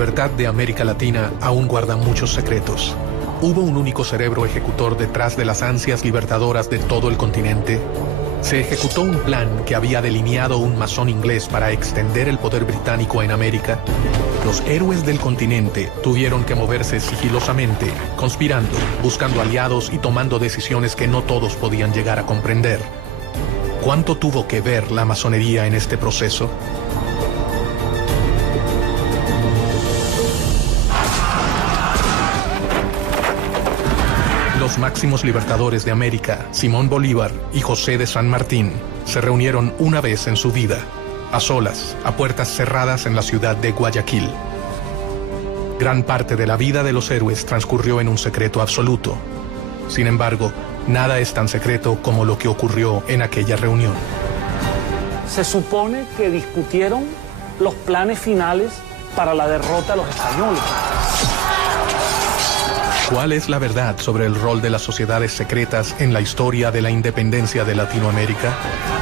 libertad de América Latina aún guarda muchos secretos. ¿Hubo un único cerebro ejecutor detrás de las ansias libertadoras de todo el continente? ¿Se ejecutó un plan que había delineado un masón inglés para extender el poder británico en América? Los héroes del continente tuvieron que moverse sigilosamente, conspirando, buscando aliados y tomando decisiones que no todos podían llegar a comprender. ¿Cuánto tuvo que ver la masonería en este proceso? Los máximos libertadores de América, Simón Bolívar y José de San Martín, se reunieron una vez en su vida, a solas, a puertas cerradas en la ciudad de Guayaquil. Gran parte de la vida de los héroes transcurrió en un secreto absoluto. Sin embargo, nada es tan secreto como lo que ocurrió en aquella reunión. Se supone que discutieron los planes finales para la derrota de los españoles. ¿Cuál es la verdad sobre el rol de las sociedades secretas en la historia de la independencia de Latinoamérica?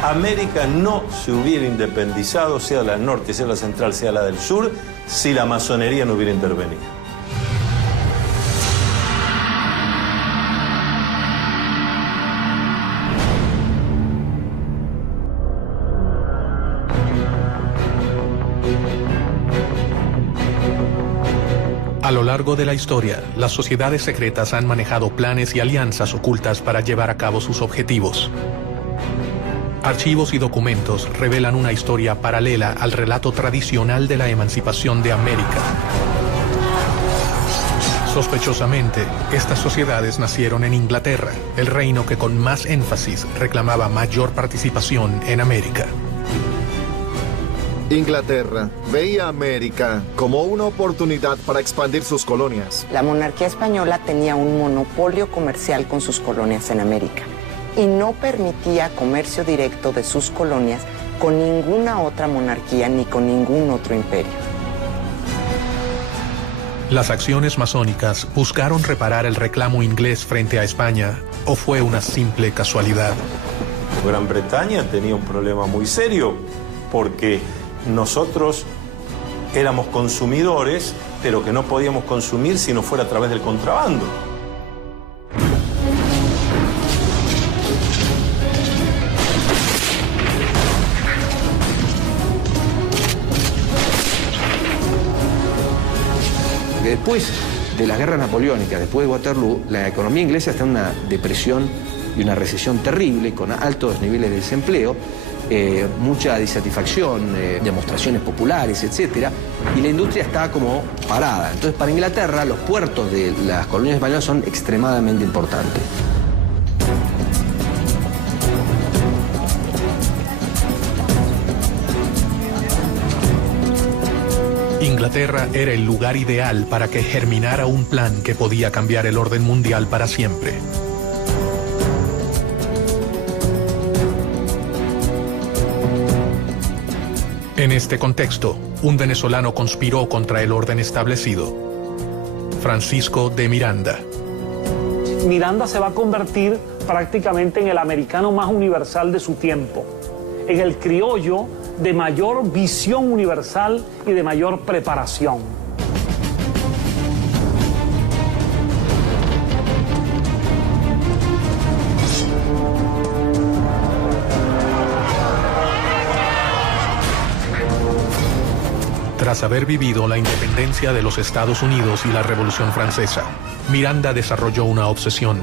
América no se hubiera independizado, sea la del norte, sea la central, sea la del sur, si la masonería no hubiera intervenido. A lo largo de la historia, las sociedades secretas han manejado planes y alianzas ocultas para llevar a cabo sus objetivos. Archivos y documentos revelan una historia paralela al relato tradicional de la emancipación de América. Sospechosamente, estas sociedades nacieron en Inglaterra, el reino que con más énfasis reclamaba mayor participación en América. Inglaterra veía a América como una oportunidad para expandir sus colonias. La monarquía española tenía un monopolio comercial con sus colonias en América y no permitía comercio directo de sus colonias con ninguna otra monarquía ni con ningún otro imperio. ¿Las acciones masónicas buscaron reparar el reclamo inglés frente a España o fue una simple casualidad? Gran Bretaña tenía un problema muy serio porque nosotros éramos consumidores, pero que no podíamos consumir si no fuera a través del contrabando. Después de las guerras napoleónicas, después de Waterloo, la economía inglesa está en una depresión y una recesión terrible, con altos niveles de desempleo, mucha disatisfacción, demostraciones populares, etc. Y la industria está como parada. Entonces, para Inglaterra, los puertos de las colonias españolas son extremadamente importantes. Inglaterra era el lugar ideal para que germinara un plan que podía cambiar el orden mundial para siempre. En este contexto, un venezolano conspiró contra el orden establecido. Francisco de Miranda. Miranda se va a convertir prácticamente en el americano más universal de su tiempo, en el criollo de mayor visión universal y de mayor preparación. Tras haber vivido la independencia de los Estados Unidos y la Revolución Francesa, Miranda desarrolló una obsesión: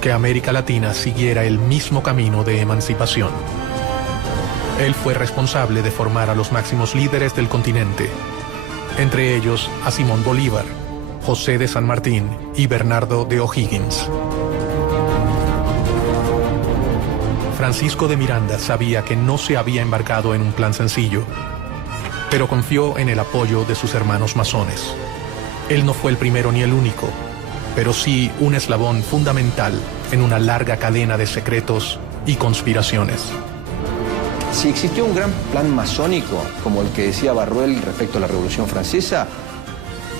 que América Latina siguiera el mismo camino de emancipación. Él fue responsable de formar a los máximos líderes del continente, entre ellos a Simón Bolívar, José de San Martín y Bernardo de O'Higgins. Francisco de Miranda sabía que no se había embarcado en un plan sencillo, pero confió en el apoyo de sus hermanos masones. Él no fue el primero ni el único, pero sí un eslabón fundamental en una larga cadena de secretos y conspiraciones. Si existió un gran plan masónico, como el que decía Barruel respecto a la Revolución Francesa,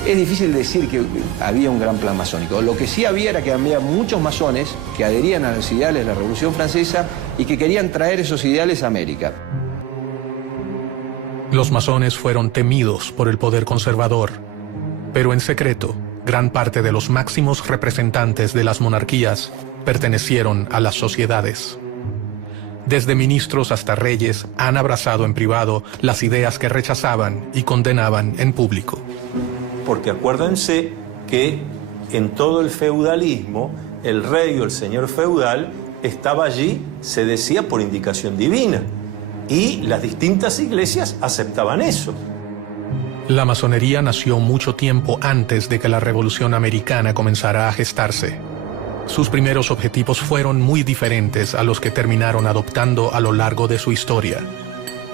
es difícil decir que había un gran plan masónico. Lo que sí había era que había muchos masones que adherían a los ideales de la Revolución Francesa y que querían traer esos ideales a América. Los masones fueron temidos por el poder conservador, pero en secreto, gran parte de los máximos representantes de las monarquías pertenecieron a las sociedades. Desde ministros hasta reyes han abrazado en privado las ideas que rechazaban y condenaban en público. Porque acuérdense que en todo el feudalismo, el rey o el señor feudal estaba allí, se decía, por indicación divina. Y las distintas iglesias aceptaban eso. La masonería nació mucho tiempo antes de que la Revolución Americana comenzara a gestarse. Sus primeros objetivos fueron muy diferentes a los que terminaron adoptando a lo largo de su historia.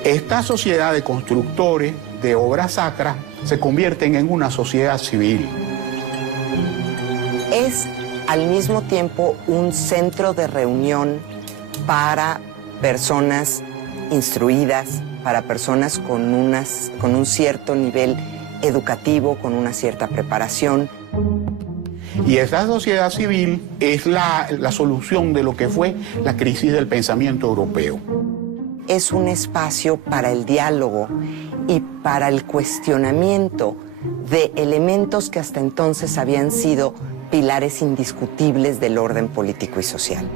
Esta sociedad de constructores de obras sacras se convierten en una sociedad civil. Es al mismo tiempo un centro de reunión para personas instruidas, para personas con un cierto nivel educativo, con una cierta preparación. Y esa sociedad civil es la solución de lo que fue la crisis del pensamiento europeo. Es un espacio para el diálogo y para el cuestionamiento de elementos que hasta entonces habían sido pilares indiscutibles del orden político y social.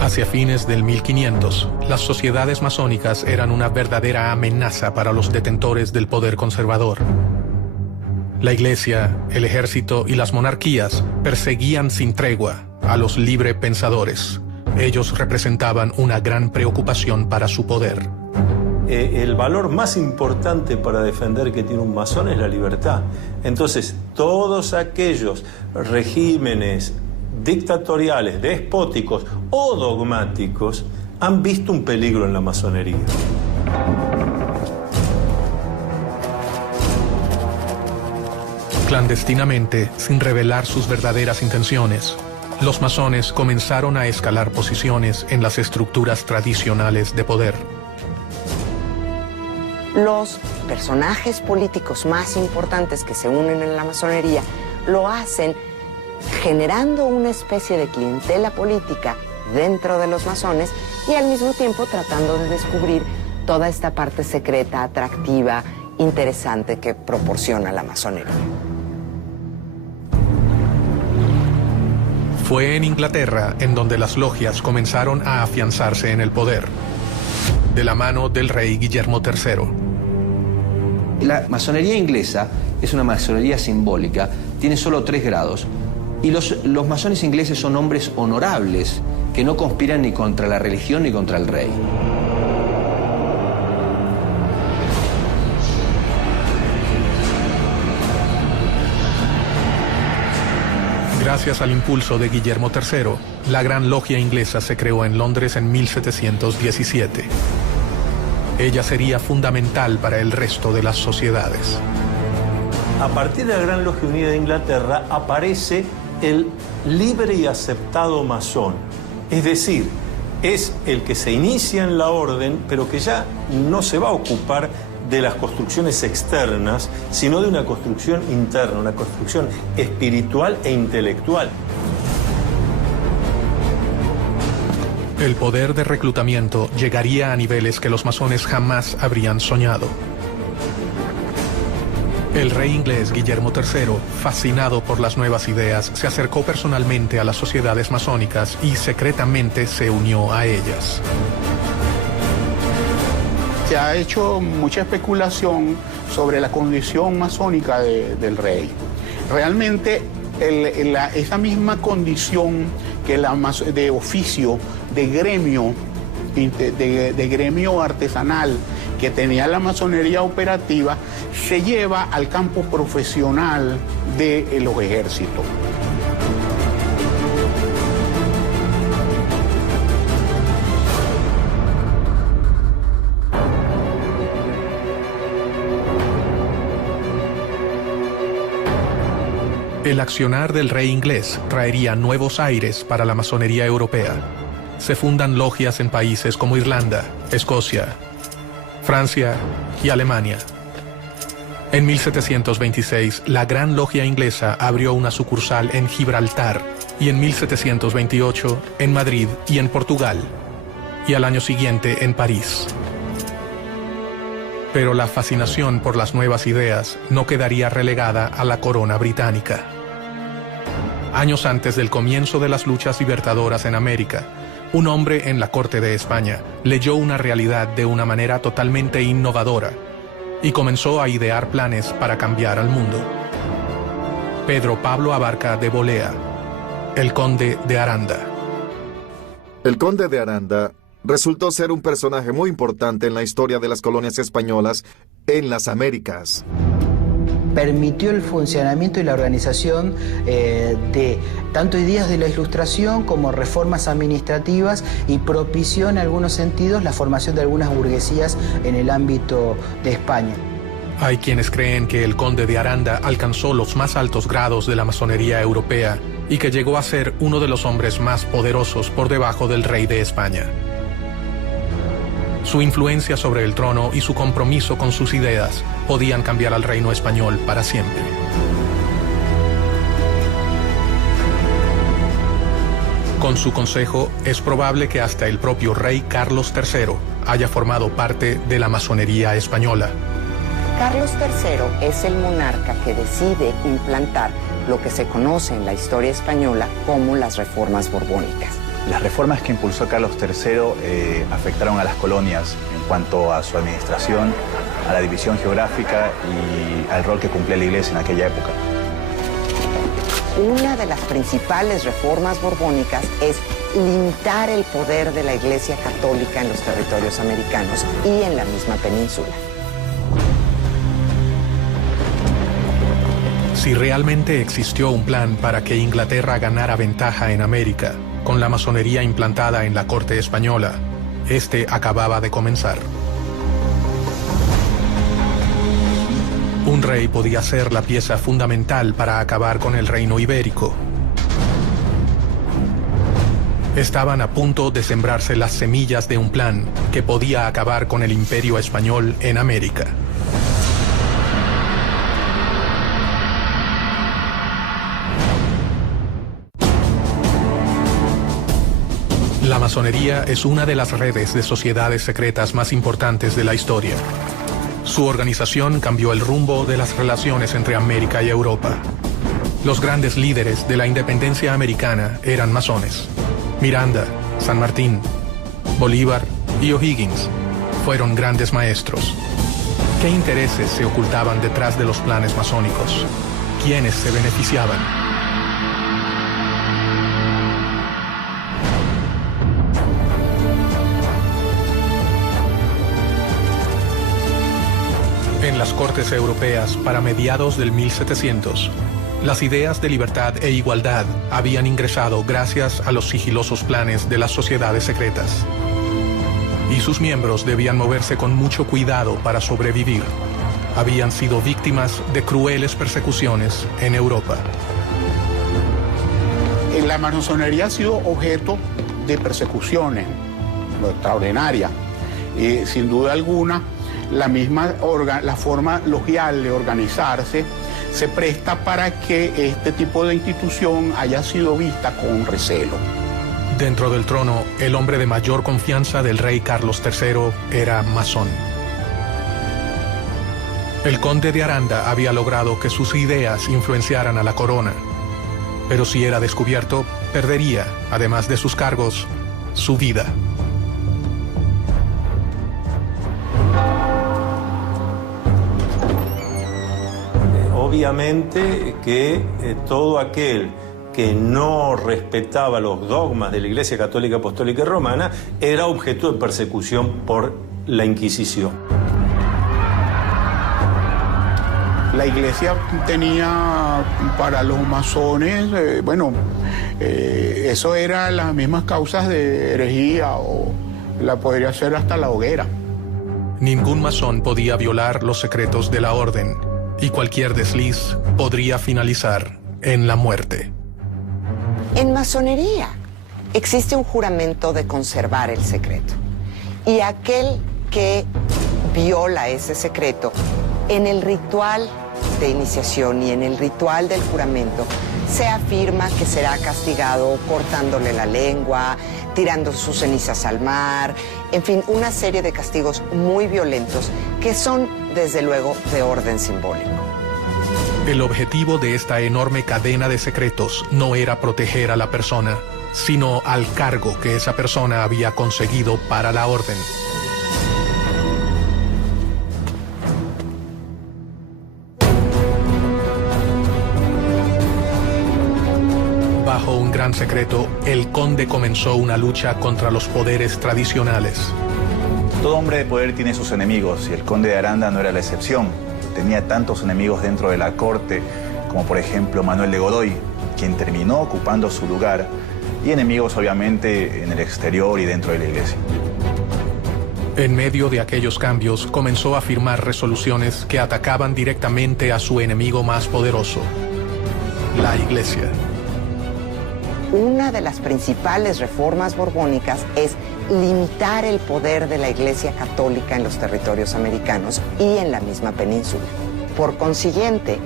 Hacia fines del 1500, las sociedades masónicas eran una verdadera amenaza para los detentores del poder conservador. La iglesia, el ejército y las monarquías perseguían sin tregua a los librepensadores. Ellos representaban una gran preocupación para su poder. El valor más importante para defender que tiene un masón es la libertad. Entonces, todos aquellos regímenes dictatoriales, despóticos o dogmáticos han visto un peligro en la masonería. Clandestinamente, sin revelar sus verdaderas intenciones, los masones comenzaron a escalar posiciones en las estructuras tradicionales de poder. Los personajes políticos más importantes que se unen en la masonería lo hacen generando una especie de clientela política dentro de los masones y al mismo tiempo tratando de descubrir toda esta parte secreta, atractiva, interesante que proporciona la masonería. Fue en Inglaterra en donde las logias comenzaron a afianzarse en el poder, de la mano del rey Guillermo III. La masonería inglesa es una masonería simbólica, tiene solo 3 grados. Y los masones ingleses son hombres honorables que no conspiran ni contra la religión ni contra el rey. Gracias al impulso de Guillermo III, la Gran Logia Inglesa se creó en Londres en 1717. Ella sería fundamental para el resto de las sociedades. A partir de la Gran Logia Unida de Inglaterra aparece el libre y aceptado masón. Es decir, es el que se inicia en la orden, pero que ya no se va a ocupar de las construcciones externas, sino de una construcción interna, una construcción espiritual e intelectual. El poder de reclutamiento llegaría a niveles que los masones jamás habrían soñado. El rey inglés Guillermo III, fascinado por las nuevas ideas, se acercó personalmente a las sociedades masónicas y secretamente se unió a ellas. Se ha hecho mucha especulación sobre la condición masónica del rey. Realmente esa misma condición que de oficio, de gremio artesanal que tenía la masonería operativa, se lleva al campo profesional de los ejércitos. El accionar del rey inglés traería nuevos aires para la masonería europea. Se fundan logias en países como Irlanda, Escocia, Francia y Alemania. En 1726, la Gran Logia Inglesa abrió una sucursal en Gibraltar y en 1728 en Madrid y en Portugal. y al año siguiente en París. Pero la fascinación por las nuevas ideas no quedaría relegada a la corona británica. Años antes del comienzo de las luchas libertadoras en América, un hombre en la corte de España leyó una realidad de una manera totalmente innovadora y comenzó a idear planes para cambiar al mundo. Pedro Pablo Abarca de Bolea, el conde de Aranda. El conde de Aranda resultó ser un personaje muy importante en la historia de las colonias españolas en las Américas. Permitió el funcionamiento y la organización de tanto ideas de la Ilustración como reformas administrativas y propició en algunos sentidos la formación de algunas burguesías en el ámbito de España. Hay quienes creen que el conde de Aranda alcanzó los más altos grados de la masonería europea y que llegó a ser uno de los hombres más poderosos por debajo del rey de España. Su influencia sobre el trono y su compromiso con sus ideas podían cambiar al reino español para siempre. Con su consejo, es probable que hasta el propio rey Carlos III haya formado parte de la masonería española. Carlos III es el monarca que decide implantar lo que se conoce en la historia española como las reformas borbónicas. Las reformas que impulsó Carlos III afectaron a las colonias en cuanto a su administración, a la división geográfica y al rol que cumplía la Iglesia en aquella época. Una de las principales reformas borbónicas es limitar el poder de la Iglesia Católica en los territorios americanos y en la misma península. Si realmente existió un plan para que Inglaterra ganara ventaja en América, con la masonería implantada en la corte española, este acababa de comenzar. Un rey podía ser la pieza fundamental para acabar con el reino ibérico. Estaban a punto de sembrarse las semillas de un plan que podía acabar con el imperio español en América. La masonería es una de las redes de sociedades secretas más importantes de la historia. Su organización cambió el rumbo de las relaciones entre América y Europa. Los grandes líderes de la independencia americana eran masones. Miranda, San Martín, Bolívar y O'Higgins fueron grandes maestros. ¿Qué intereses se ocultaban detrás de los planes masónicos? ¿Quiénes se beneficiaban? En las cortes europeas, para mediados del 1700, las ideas de libertad e igualdad habían ingresado gracias a los sigilosos planes de las sociedades secretas. Y sus miembros debían moverse con mucho cuidado para sobrevivir. Habían sido víctimas de crueles persecuciones en Europa. La masonería ha sido objeto de persecuciones extraordinarias. Sin duda alguna, la forma logial de organizarse se presta para que este tipo de institución haya sido vista con recelo. Dentro del trono, el hombre de mayor confianza del rey Carlos III era masón. El conde de Aranda había logrado que sus ideas influenciaran a la corona, pero si era descubierto, perdería, además de sus cargos, su vida. Obviamente que todo aquel que no respetaba los dogmas de la Iglesia Católica Apostólica y Romana era objeto de persecución por la Inquisición. La Iglesia tenía para los masones, eso era las mismas causas de herejía o la podría ser hasta la hoguera. Ningún masón podía violar los secretos de la orden y cualquier desliz podría finalizar en la muerte. En masonería existe un juramento de conservar el secreto. Y aquel que viola ese secreto, en el ritual de iniciación y en el ritual del juramento, se afirma que será castigado cortándole la lengua, tirando sus cenizas al mar, en fin, una serie de castigos muy violentos que son, desde luego, de orden simbólico. El objetivo de esta enorme cadena de secretos no era proteger a la persona, sino al cargo que esa persona había conseguido para la orden. Bajo un gran secreto, el conde comenzó una lucha contra los poderes tradicionales. Todo hombre de poder tiene sus enemigos y el conde de Aranda no era la excepción. Tenía tantos enemigos dentro de la corte, como por ejemplo Manuel de Godoy, quien terminó ocupando su lugar, y enemigos obviamente en el exterior y dentro de la iglesia. En medio de aquellos cambios, comenzó a firmar resoluciones que atacaban directamente a su enemigo más poderoso, la iglesia. Una de las principales reformas borbónicas es limitar el poder de la Iglesia Católica en los territorios americanos y en la misma península. Por consiguiente,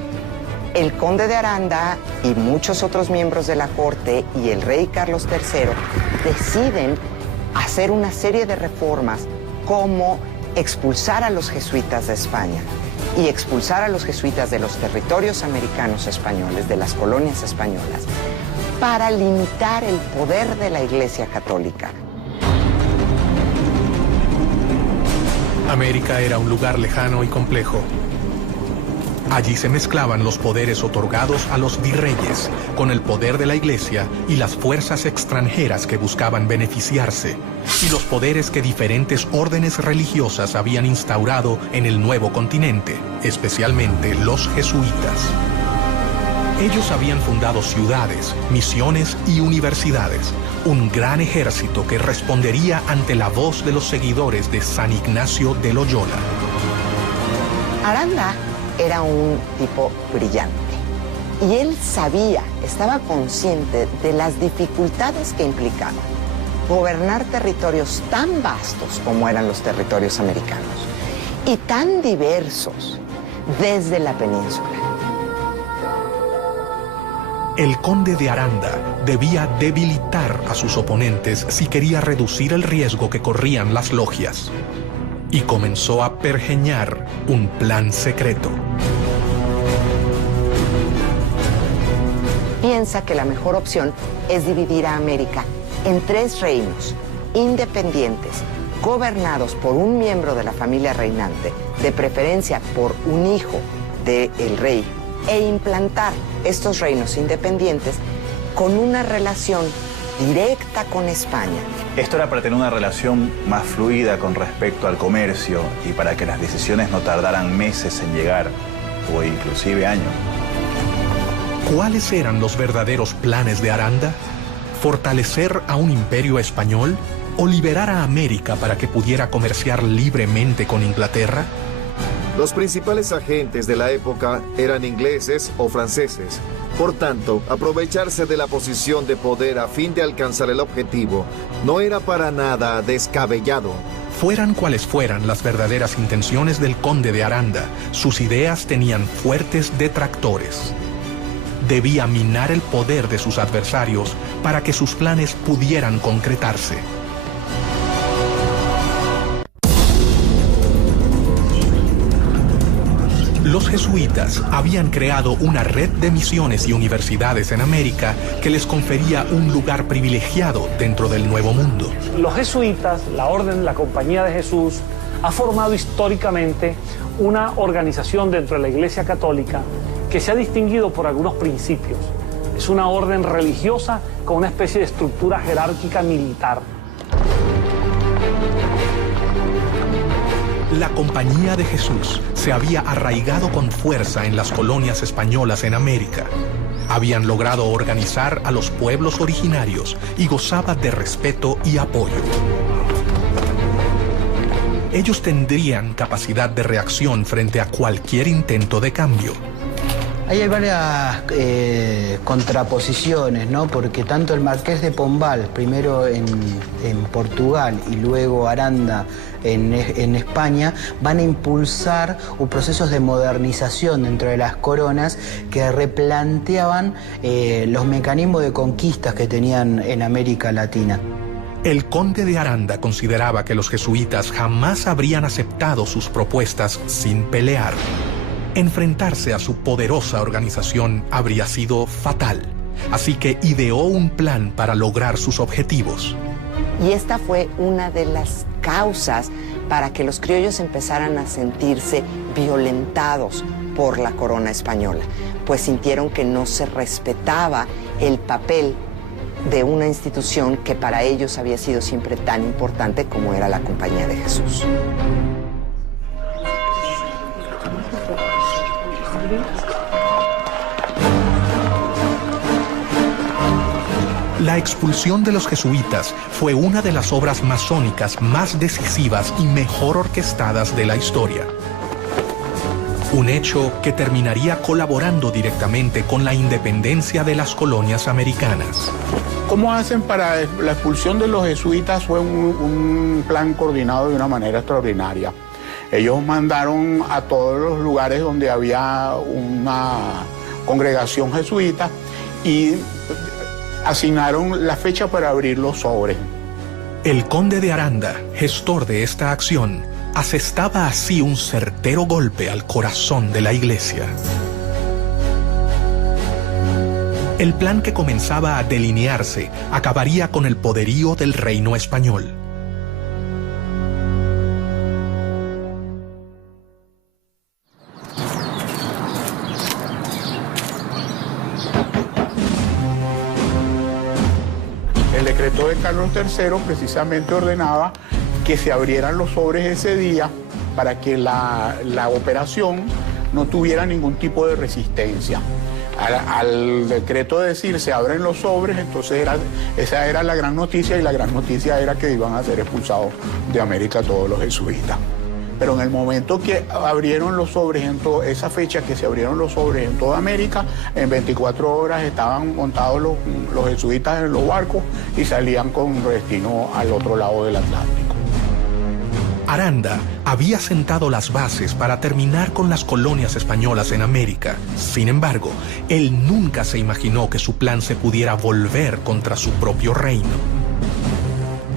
el conde de Aranda y muchos otros miembros de la corte y el rey Carlos III deciden hacer una serie de reformas como expulsar a los jesuitas de España y expulsar a los jesuitas de los territorios americanos españoles, de las colonias españolas, para limitar el poder de la Iglesia Católica. América era un lugar lejano y complejo. Allí se mezclaban los poderes otorgados a los virreyes con el poder de la Iglesia y las fuerzas extranjeras que buscaban beneficiarse, y los poderes que diferentes órdenes religiosas habían instaurado en el nuevo continente, especialmente los jesuitas. Ellos habían fundado ciudades, misiones y universidades, un gran ejército que respondería ante la voz de los seguidores de San Ignacio de Loyola. Aranda era un tipo brillante y él sabía, estaba consciente de las dificultades que implicaba gobernar territorios tan vastos como eran los territorios americanos y tan diversos desde la península. El conde de Aranda debía debilitar a sus oponentes si quería reducir el riesgo que corrían las logias. Y comenzó a pergeñar un plan secreto. Piensa que la mejor opción es dividir a América en 3 reinos independientes, gobernados por un miembro de la familia reinante, de preferencia por un hijo del rey, e implantar estos reinos independientes con una relación directa con España. Esto era para tener una relación más fluida con respecto al comercio y para que las decisiones no tardaran meses en llegar, o inclusive años. ¿Cuáles eran los verdaderos planes de Aranda? ¿Fortalecer a un imperio español o liberar a América para que pudiera comerciar libremente con Inglaterra? Los principales agentes de la época eran ingleses o franceses. Por tanto, aprovecharse de la posición de poder a fin de alcanzar el objetivo no era para nada descabellado. Fueran cuales fueran las verdaderas intenciones del conde de Aranda, sus ideas tenían fuertes detractores. Debía minar el poder de sus adversarios para que sus planes pudieran concretarse. Los jesuitas habían creado una red de misiones y universidades en América que les confería un lugar privilegiado dentro del Nuevo Mundo. Los jesuitas, la Orden, la Compañía de Jesús, ha formado históricamente una organización dentro de la Iglesia Católica que se ha distinguido por algunos principios. Es una orden religiosa con una especie de estructura jerárquica militar. La Compañía de Jesús se había arraigado con fuerza en las colonias españolas en América. Habían logrado organizar a los pueblos originarios y gozaba de respeto y apoyo. Ellos tendrían capacidad de reacción frente a cualquier intento de cambio. Ahí hay varias contraposiciones, ¿no? Porque tanto el Marqués de Pombal, primero en Portugal y luego Aranda en España, van a impulsar procesos de modernización dentro de las coronas que replanteaban los mecanismos de conquistas que tenían en América Latina. El conde de Aranda consideraba que los jesuitas jamás habrían aceptado sus propuestas sin pelear. Enfrentarse a su poderosa organización habría sido fatal, así que ideó un plan para lograr sus objetivos. Y esta fue una de las causas para que los criollos empezaran a sentirse violentados por la corona española, pues sintieron que no se respetaba el papel de una institución que para ellos había sido siempre tan importante como era la Compañía de Jesús. La expulsión de los jesuitas fue una de las obras masónicas más decisivas y mejor orquestadas de la historia. Un hecho que terminaría colaborando directamente con la independencia de las colonias americanas. ¿Cómo hacen para la expulsión de los jesuitas? Fue un plan coordinado de una manera extraordinaria. Ellos mandaron a todos los lugares donde había una congregación jesuita y asignaron la fecha para abrir los sobres. El conde de Aranda, gestor de esta acción, asestaba así un certero golpe al corazón de la iglesia. El plan que comenzaba a delinearse acabaría con el poderío del reino español. El decreto de Carlos III precisamente ordenaba que se abrieran los sobres ese día para que la operación no tuviera ningún tipo de resistencia. Al decreto de decir se abren los sobres, entonces esa era la gran noticia, y la gran noticia era que iban a ser expulsados de América todos los jesuitas. Pero en el momento que abrieron los sobres, esa fecha que se abrieron los sobres en toda América, en 24 horas estaban montados los jesuitas en los barcos y salían con destino al otro lado del Atlántico. Aranda había sentado las bases para terminar con las colonias españolas en América. Sin embargo, él nunca se imaginó que su plan se pudiera volver contra su propio reino.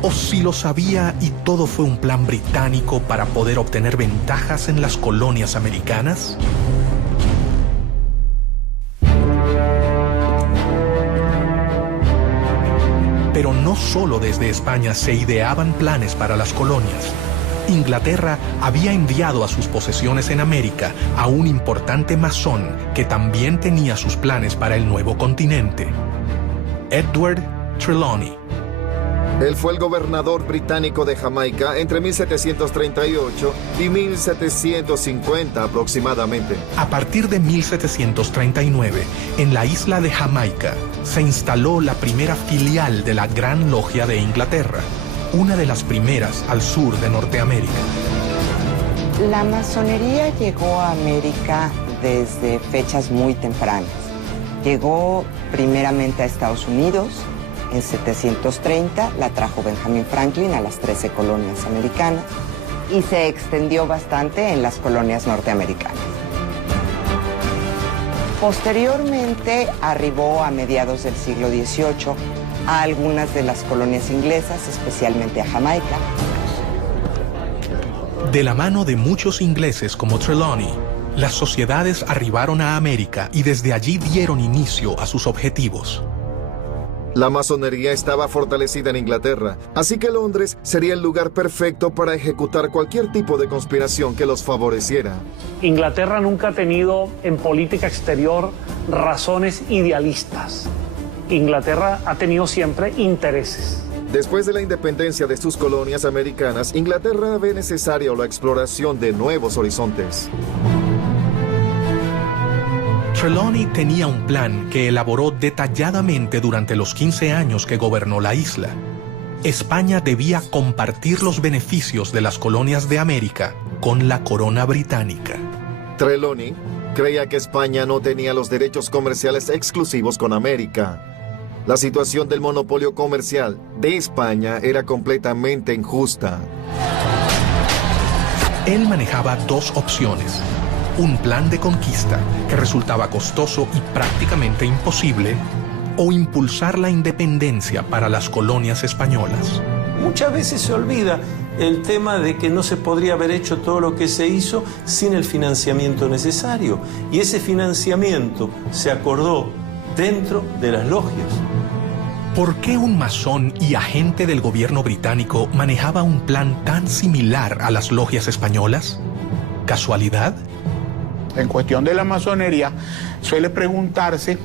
O si lo sabía y todo fue un plan británico para poder obtener ventajas en las colonias americanas. Pero no solo desde España se ideaban planes para las colonias. Inglaterra había enviado a sus posesiones en América a un importante masón que también tenía sus planes para el nuevo continente. Edward Trelawney. Él fue el gobernador británico de Jamaica entre 1738 y 1750 aproximadamente. A partir de 1739, en la isla de Jamaica, se instaló la primera filial de la Gran Logia de Inglaterra, una de las primeras al sur de Norteamérica. La masonería llegó a América desde fechas muy tempranas. Llegó primeramente a Estados Unidos. En 730 la trajo Benjamin Franklin a las 13 colonias americanas y se extendió bastante en las colonias norteamericanas. Posteriormente arribó a mediados del siglo XVIII a algunas de las colonias inglesas, especialmente a Jamaica. De la mano de muchos ingleses como Trelawney, las sociedades arribaron a América y desde allí dieron inicio a sus objetivos. La masonería estaba fortalecida en Inglaterra, así que Londres sería el lugar perfecto para ejecutar cualquier tipo de conspiración que los favoreciera. Inglaterra nunca ha tenido en política exterior razones idealistas. Inglaterra ha tenido siempre intereses. Después de la independencia de sus colonias americanas, Inglaterra ve necesaria la exploración de nuevos horizontes. Trelawney tenía un plan que elaboró detalladamente durante los 15 años que gobernó la isla. España debía compartir los beneficios de las colonias de América con la corona británica. Trelawney Creía que España no tenía los derechos comerciales exclusivos con América. La situación del monopolio comercial de España era completamente injusta. Él manejaba dos opciones: un plan de conquista que resultaba costoso y prácticamente imposible, o impulsar la independencia para las colonias españolas. Muchas veces se olvida el tema de que no se podría haber hecho todo lo que se hizo sin el financiamiento necesario. Y ese financiamiento se acordó dentro de las logias. ¿Por qué un masón y agente del gobierno británico manejaba un plan tan similar a las logias españolas? ¿Casualidad? En cuestión de la masonería, suele preguntarse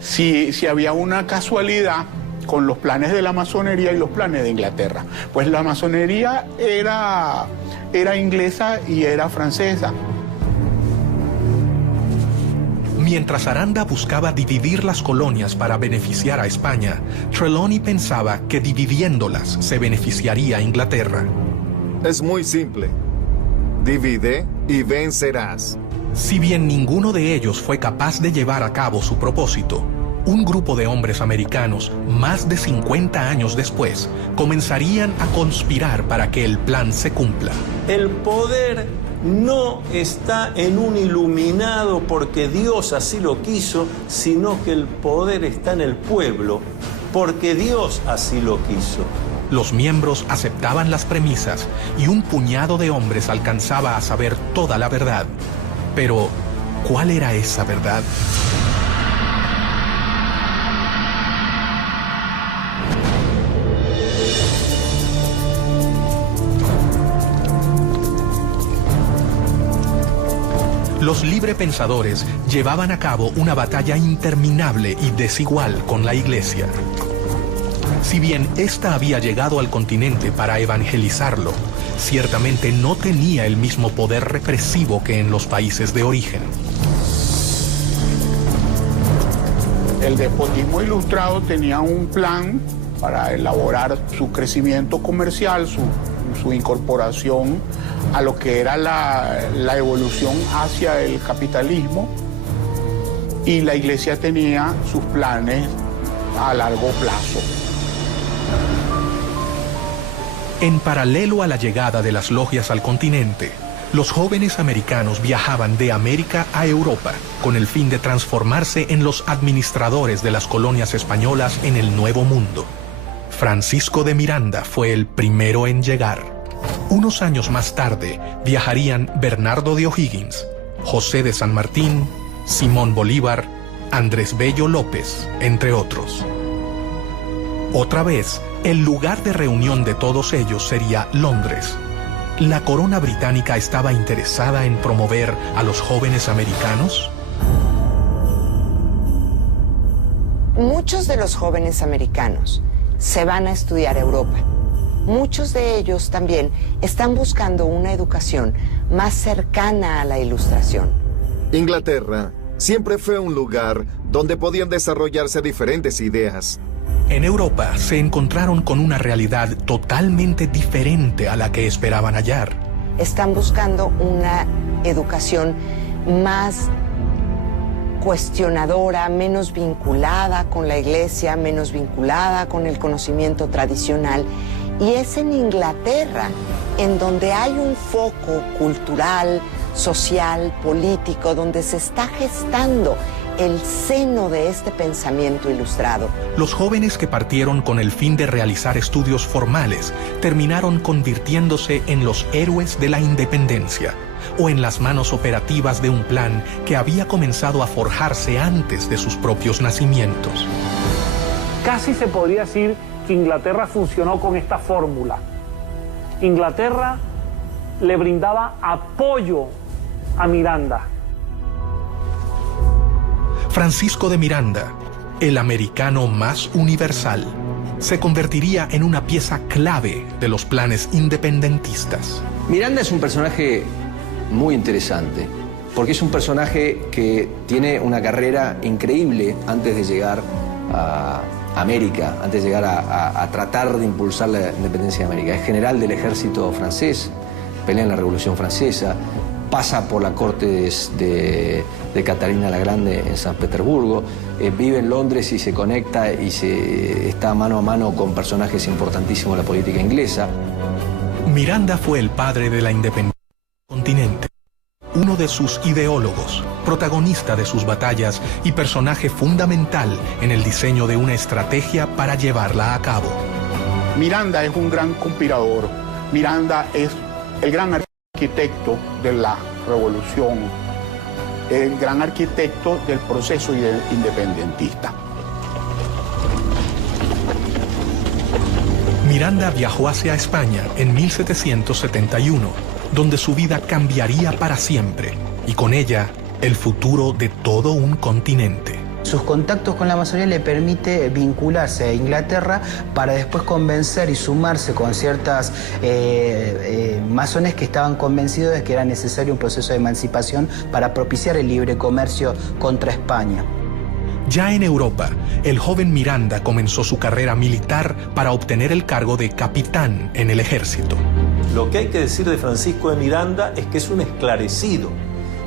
si había una casualidad con los planes de la masonería y los planes de Inglaterra. Pues la masonería era inglesa y era francesa. Mientras Aranda buscaba dividir las colonias para beneficiar a España, Trelawney pensaba que dividiéndolas se beneficiaría a Inglaterra. Es muy simple. Divide y vencerás. Si bien ninguno de ellos fue capaz de llevar a cabo su propósito, un grupo de hombres americanos, más de 50 años después, comenzarían a conspirar para que el plan se cumpla. El poder no está en un iluminado porque Dios así lo quiso, sino que el poder está en el pueblo porque Dios así lo quiso. Los miembros aceptaban las premisas y un puñado de hombres alcanzaba a saber toda la verdad. Pero, ¿cuál era esa verdad? Los librepensadores llevaban a cabo una batalla interminable y desigual con la Iglesia. Si bien ésta había llegado al continente para evangelizarlo, ciertamente no tenía el mismo poder represivo que en los países de origen. El despotismo ilustrado tenía un plan para elaborar su crecimiento comercial, su incorporación a lo que era la evolución hacia el capitalismo, y la Iglesia tenía sus planes a largo plazo. En paralelo a la llegada de las logias al continente, los jóvenes americanos viajaban de América a Europa con el fin de transformarse en los administradores de las colonias españolas en el Nuevo Mundo. Francisco de Miranda fue el primero en llegar. Unos años más tarde viajarían Bernardo de O'Higgins, José de San Martín, Simón Bolívar, Andrés Bello López, entre otros. Otra vez, el lugar de reunión de todos ellos sería Londres. ¿La corona británica estaba interesada en promover a los jóvenes americanos? Muchos de los jóvenes americanos se van a estudiar a Europa. Muchos de ellos también están buscando una educación más cercana a la Ilustración. Inglaterra siempre fue un lugar donde podían desarrollarse diferentes ideas. En Europa se encontraron con una realidad totalmente diferente a la que esperaban hallar. Están buscando una educación más cuestionadora, menos vinculada con la Iglesia, menos vinculada con el conocimiento tradicional. Y es en Inglaterra en donde hay un foco cultural, social, político, donde se está gestando el seno de este pensamiento ilustrado. Los jóvenes que partieron con el fin de realizar estudios formales terminaron convirtiéndose en los héroes de la independencia o en las manos operativas de un plan que había comenzado a forjarse antes de sus propios nacimientos. Casi se podría decir que Inglaterra funcionó con esta fórmula. Inglaterra le brindaba apoyo a Miranda. Francisco de Miranda, el americano más universal, se convertiría en una pieza clave de los planes independentistas. Miranda es un personaje muy interesante, porque es un personaje que tiene una carrera increíble antes de llegar a América, antes de llegar a tratar de impulsar la independencia de América. Es general del ejército francés, pelea en la Revolución Francesa, pasa por la corte de Catarina la Grande en San Petersburgo, vive en Londres y se conecta y está mano a mano con personajes importantísimos de la política inglesa. Miranda fue el padre de la independencia del continente, uno de sus ideólogos, protagonista de sus batallas y personaje fundamental en el diseño de una estrategia para llevarla a cabo. Miranda es un gran conspirador. Miranda es el gran arquitecto de la revolución, el gran arquitecto del proceso independentista. Miranda viajó hacia España en 1771, donde su vida cambiaría para siempre, y con ella el futuro de todo un continente. Sus contactos con la masonería le permite vincularse a Inglaterra para después convencer y sumarse con ciertas masones que estaban convencidos de que era necesario un proceso de emancipación para propiciar el libre comercio contra España. Ya en Europa, el joven Miranda comenzó su carrera militar para obtener el cargo de capitán en el ejército. Lo que hay que decir de Francisco de Miranda es que es un esclarecido.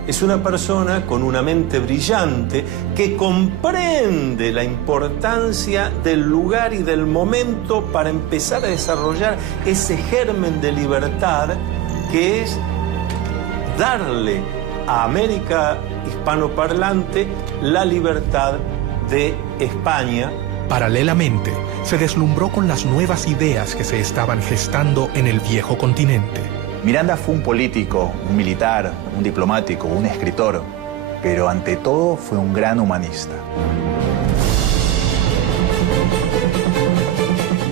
Es una persona con una mente brillante que comprende la importancia del lugar y del momento para empezar a desarrollar ese germen de libertad que es darle a América hispanoparlante la libertad de España. Paralelamente, se deslumbró con las nuevas ideas que se estaban gestando en el viejo continente. Miranda fue un político, un militar, un diplomático, un escritor, pero ante todo fue un gran humanista.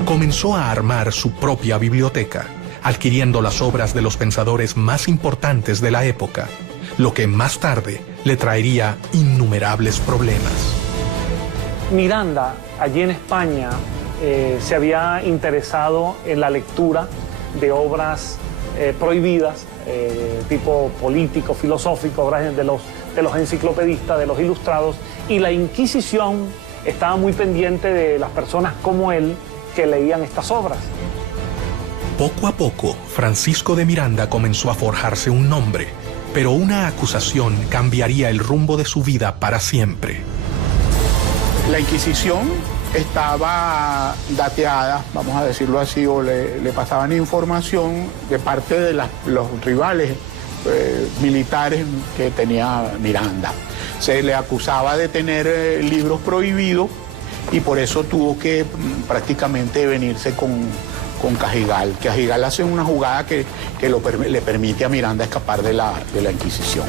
Comenzó a armar su propia biblioteca, adquiriendo las obras de los pensadores más importantes de la época, lo que más tarde le traería innumerables problemas. Miranda, allí en España, se había interesado en la lectura de obras prohibidas, tipo político, filosófico, obras de los enciclopedistas, de los ilustrados, y la Inquisición estaba muy pendiente de las personas como él que leían estas obras. Poco a poco, Francisco de Miranda comenzó a forjarse un nombre, pero una acusación cambiaría el rumbo de su vida para siempre. La Inquisición estaba dateada, vamos a decirlo así, o le pasaban información de parte de los rivales militares que tenía Miranda. Se le acusaba de tener libros prohibidos y por eso tuvo que prácticamente venirse con Cajigal. Cajigal hace una jugada que le permite a Miranda escapar de la Inquisición.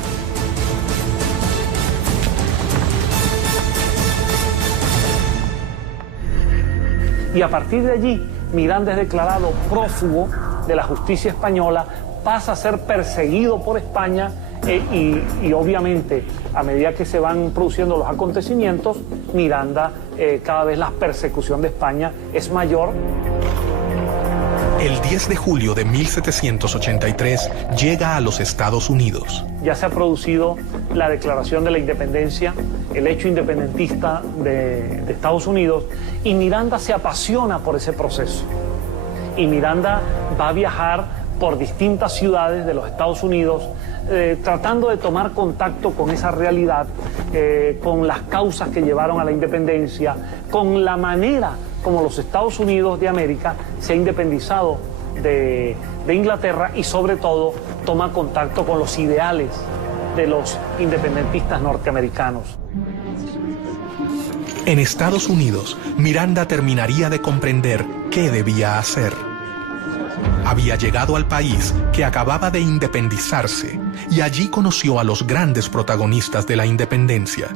Y a partir de allí, Miranda es declarado prófugo de la justicia española, pasa a ser perseguido por España y obviamente, a medida que se van produciendo los acontecimientos, Miranda, cada vez la persecución de España es mayor. El 10 de julio de 1783 llega a los Estados Unidos. Ya se ha producido la declaración de la independencia, el hecho independentista de Estados Unidos, y Miranda se apasiona por ese proceso. Y Miranda va a viajar por distintas ciudades de los Estados Unidos, tratando de tomar contacto con esa realidad, con las causas que llevaron a la independencia, con la manera como los Estados Unidos de América se ha independizado de Inglaterra y sobre todo toma contacto con los ideales de los independentistas norteamericanos. En Estados Unidos, Miranda terminaría de comprender qué debía hacer. Había llegado al país que acababa de independizarse y allí conoció a los grandes protagonistas de la independencia.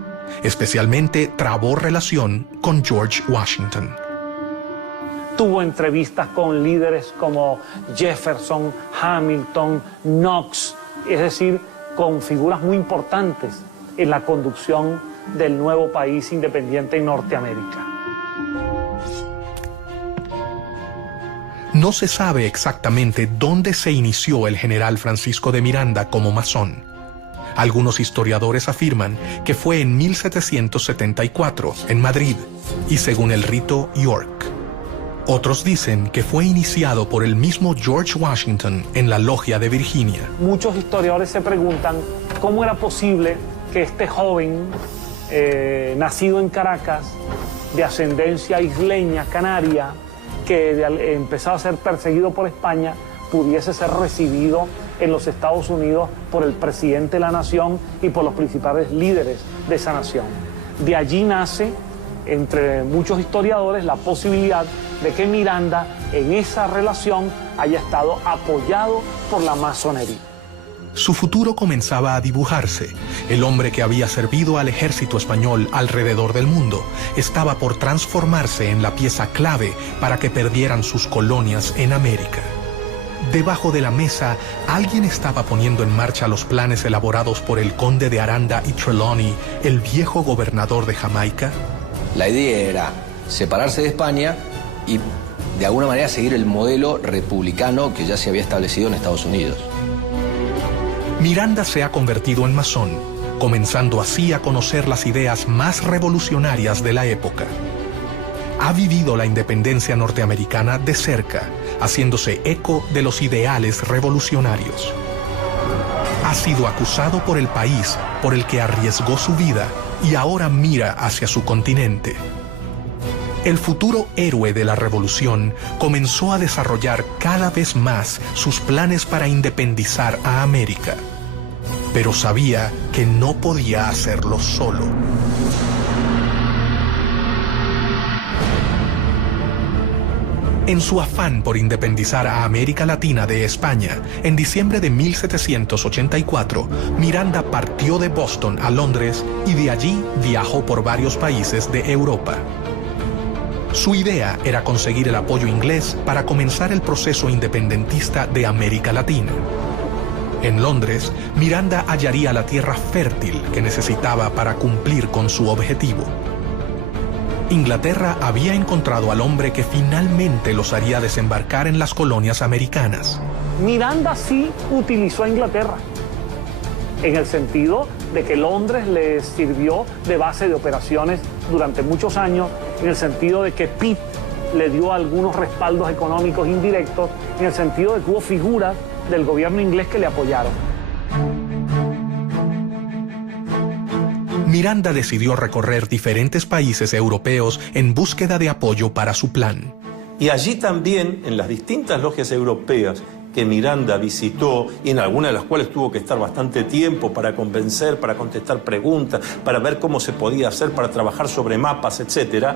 Especialmente trabó relación con George Washington. Tuvo entrevistas con líderes como Jefferson, Hamilton, Knox, es decir, con figuras muy importantes en la conducción del nuevo país independiente en Norteamérica. No se sabe exactamente dónde se inició el general Francisco de Miranda como masón. Algunos historiadores afirman que fue en 1774, en Madrid, y según el rito, York. Otros dicen que fue iniciado por el mismo George Washington en la Logia de Virginia. Muchos historiadores se preguntan cómo era posible que este joven, nacido en Caracas, de ascendencia isleña, canaria, que empezaba a ser perseguido por España, pudiese ser recibido en los Estados Unidos por el presidente de la nación y por los principales líderes de esa nación. De allí nace, entre muchos historiadores, la posibilidad de que Miranda en esa relación haya estado apoyado por la masonería. Su futuro comenzaba a dibujarse. El hombre que había servido al ejército español alrededor del mundo estaba por transformarse en la pieza clave para que perdieran sus colonias en América. Debajo de la mesa, alguien estaba poniendo en marcha los planes elaborados por el conde de Aranda y Trelawney, el viejo gobernador de Jamaica. La idea era separarse de España y de alguna manera seguir el modelo republicano que ya se había establecido en Estados Unidos. Miranda se ha convertido en masón, comenzando así a conocer las ideas más revolucionarias de la época. Ha vivido la independencia norteamericana de cerca, haciéndose eco de los ideales revolucionarios. Ha sido acusado por el país por el que arriesgó su vida y ahora mira hacia su continente. El futuro héroe de la revolución comenzó a desarrollar cada vez más sus planes para independizar a América, pero sabía que no podía hacerlo solo. En su afán por independizar a América Latina de España, en diciembre de 1784, Miranda partió de Boston a Londres y de allí viajó por varios países de Europa. Su idea era conseguir el apoyo inglés para comenzar el proceso independentista de América Latina. En Londres, Miranda hallaría la tierra fértil que necesitaba para cumplir con su objetivo. Inglaterra había encontrado al hombre que finalmente los haría desembarcar en las colonias americanas. Miranda sí utilizó a Inglaterra, en el sentido de que Londres le sirvió de base de operaciones durante muchos años, en el sentido de que Pitt le dio algunos respaldos económicos indirectos, en el sentido de que hubo figuras del gobierno inglés que le apoyaron. Miranda decidió recorrer diferentes países europeos en búsqueda de apoyo para su plan. Y allí también, en las distintas logias europeas que Miranda visitó y en algunas de las cuales tuvo que estar bastante tiempo para convencer, para contestar preguntas, para ver cómo se podía hacer, para trabajar sobre mapas, etc.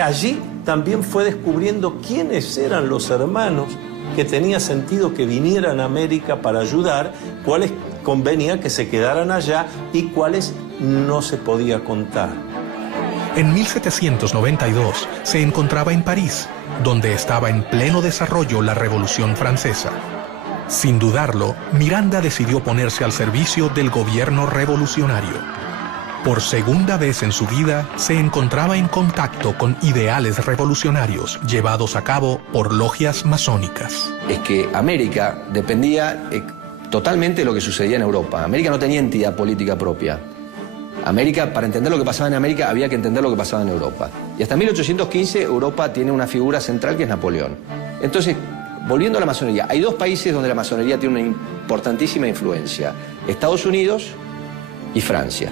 Allí también fue descubriendo quiénes eran los hermanos que tenía sentido que vinieran a América para ayudar, cuáles convenía que se quedaran allá y cuáles no se podía contar. En 1792 se encontraba en París, donde estaba en pleno desarrollo la Revolución Francesa. Sin dudarlo, Miranda decidió ponerse al servicio del gobierno revolucionario. Por segunda vez en su vida, se encontraba en contacto con ideales revolucionarios llevados a cabo por logias masónicas. Es que América dependía totalmente de lo que sucedía en Europa. América no tenía entidad política propia. América, para entender lo que pasaba en América, había que entender lo que pasaba en Europa. Y hasta 1815 Europa tiene una figura central que es Napoleón. Entonces, volviendo a la masonería, hay dos países donde la masonería tiene una importantísima influencia: Estados Unidos y Francia.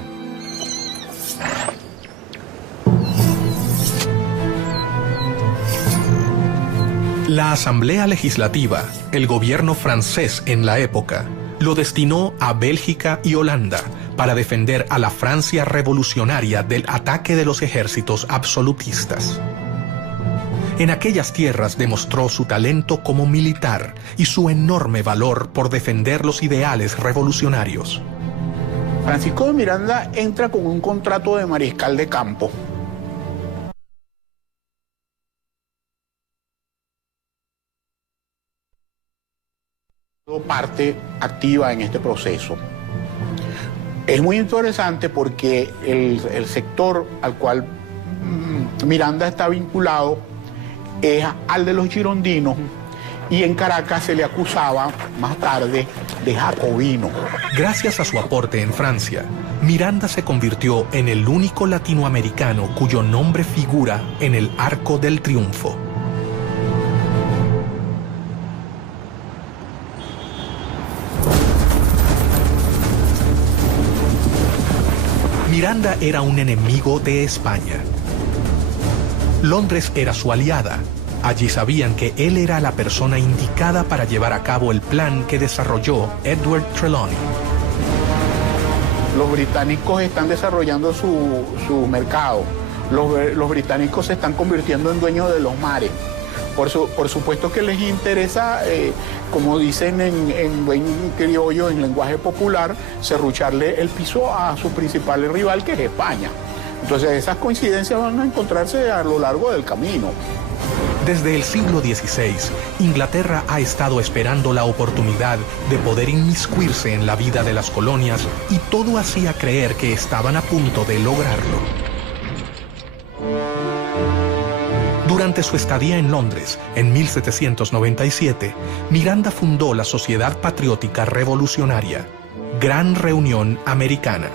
La Asamblea Legislativa, el gobierno francés en la época, lo destinó a Bélgica y Holanda para defender a la Francia revolucionaria del ataque de los ejércitos absolutistas. En aquellas tierras demostró su talento como militar y su enorme valor por defender los ideales revolucionarios. Francisco de Miranda entra con un contrato de mariscal de campo. Parte activa en este proceso. Es muy interesante porque el sector al cual Miranda está vinculado es al de los girondinos, y en Caracas se le acusaba más tarde de jacobino. Gracias a su aporte en Francia, Miranda se convirtió en el único latinoamericano cuyo nombre figura en el Arco del Triunfo. Miranda era un enemigo de España. Londres era su aliada. Allí sabían que él era la persona indicada para llevar a cabo el plan que desarrolló Edward Trelawney. Los británicos están desarrollando su mercado. Los británicos se están convirtiendo en dueños de los mares. Por supuesto que les interesa, como dicen en buen criollo, en lenguaje popular, serrucharle el piso a su principal rival, que es España. Entonces esas coincidencias van a encontrarse a lo largo del camino. Desde el siglo XVI, Inglaterra ha estado esperando la oportunidad de poder inmiscuirse en la vida de las colonias y todo hacía creer que estaban a punto de lograrlo. Durante su estadía en Londres, en 1797, Miranda fundó la Sociedad Patriótica Revolucionaria, Gran Reunión Americana,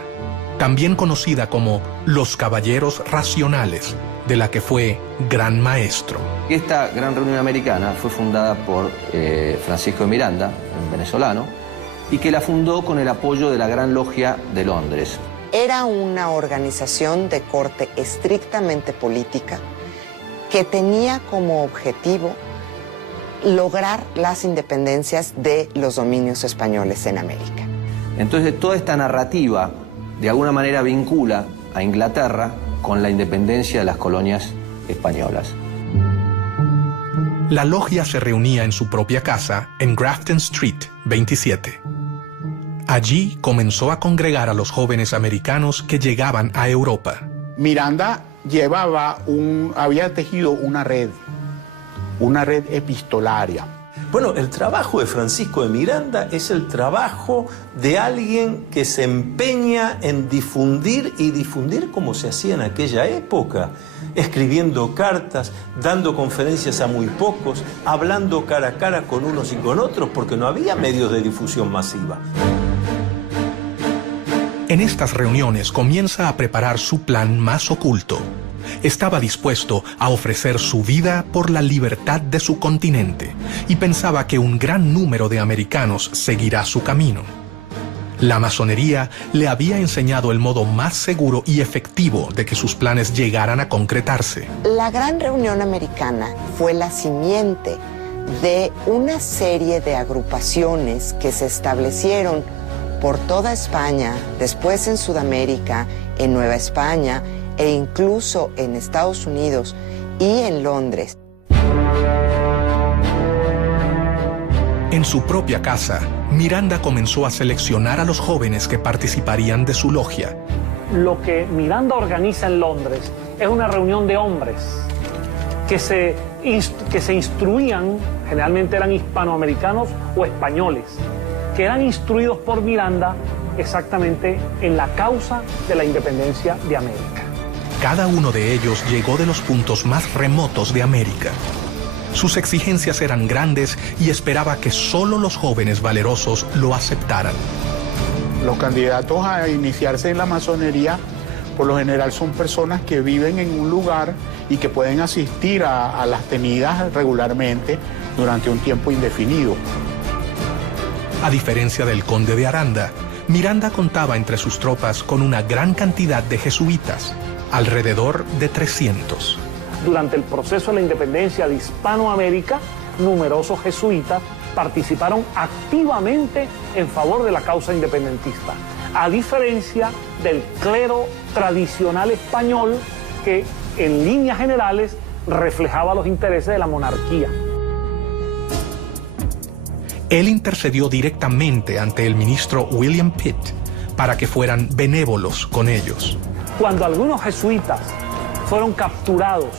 también conocida como los Caballeros Racionales, de la que fue gran maestro. Esta Gran Reunión Americana fue fundada por Francisco de Miranda, un venezolano, y que la fundó con el apoyo de la Gran Logia de Londres. Era una organización de corte estrictamente política que tenía como objetivo lograr las independencias de los dominios españoles en América. Entonces toda esta narrativa de alguna manera vincula a Inglaterra con la independencia de las colonias españolas. La logia se reunía en su propia casa en Grafton Street 27. Allí comenzó a congregar a los jóvenes americanos que llegaban a Europa. Miranda había tejido una red epistolaria. Bueno, el trabajo de Francisco de Miranda es el trabajo de alguien que se empeña en difundir como se hacía en aquella época, escribiendo cartas, dando conferencias a muy pocos, hablando cara a cara con unos y con otros, porque no había medios de difusión masiva. En estas reuniones comienza a preparar su plan más oculto. Estaba dispuesto a ofrecer su vida por la libertad de su continente y pensaba que un gran número de americanos seguirá su camino. La masonería le había enseñado el modo más seguro y efectivo de que sus planes llegaran a concretarse. La Gran Reunión Americana fue la simiente de una serie de agrupaciones que se establecieron por toda España, después en Sudamérica, en Nueva España e incluso en Estados Unidos y en Londres. En su propia casa, Miranda comenzó a seleccionar a los jóvenes que participarían de su logia. Lo que Miranda organiza en Londres es una reunión de hombres que se instruían, generalmente eran hispanoamericanos o españoles, que eran instruidos por Miranda exactamente en la causa de la independencia de América. Cada uno de ellos llegó de los puntos más remotos de América. Sus exigencias eran grandes y esperaba que solo los jóvenes valerosos lo aceptaran. Los candidatos a iniciarse en la masonería, por lo general, son personas que viven en un lugar y que pueden asistir a las tenidas regularmente durante un tiempo indefinido. A diferencia del conde de Aranda, Miranda contaba entre sus tropas con una gran cantidad de jesuitas, alrededor de 300. Durante el proceso de la independencia de Hispanoamérica, numerosos jesuitas participaron activamente en favor de la causa independentista, a diferencia del clero tradicional español que, en líneas generales, reflejaba los intereses de la monarquía. Él intercedió directamente ante el ministro William Pitt para que fueran benévolos con ellos. Cuando algunos jesuitas fueron capturados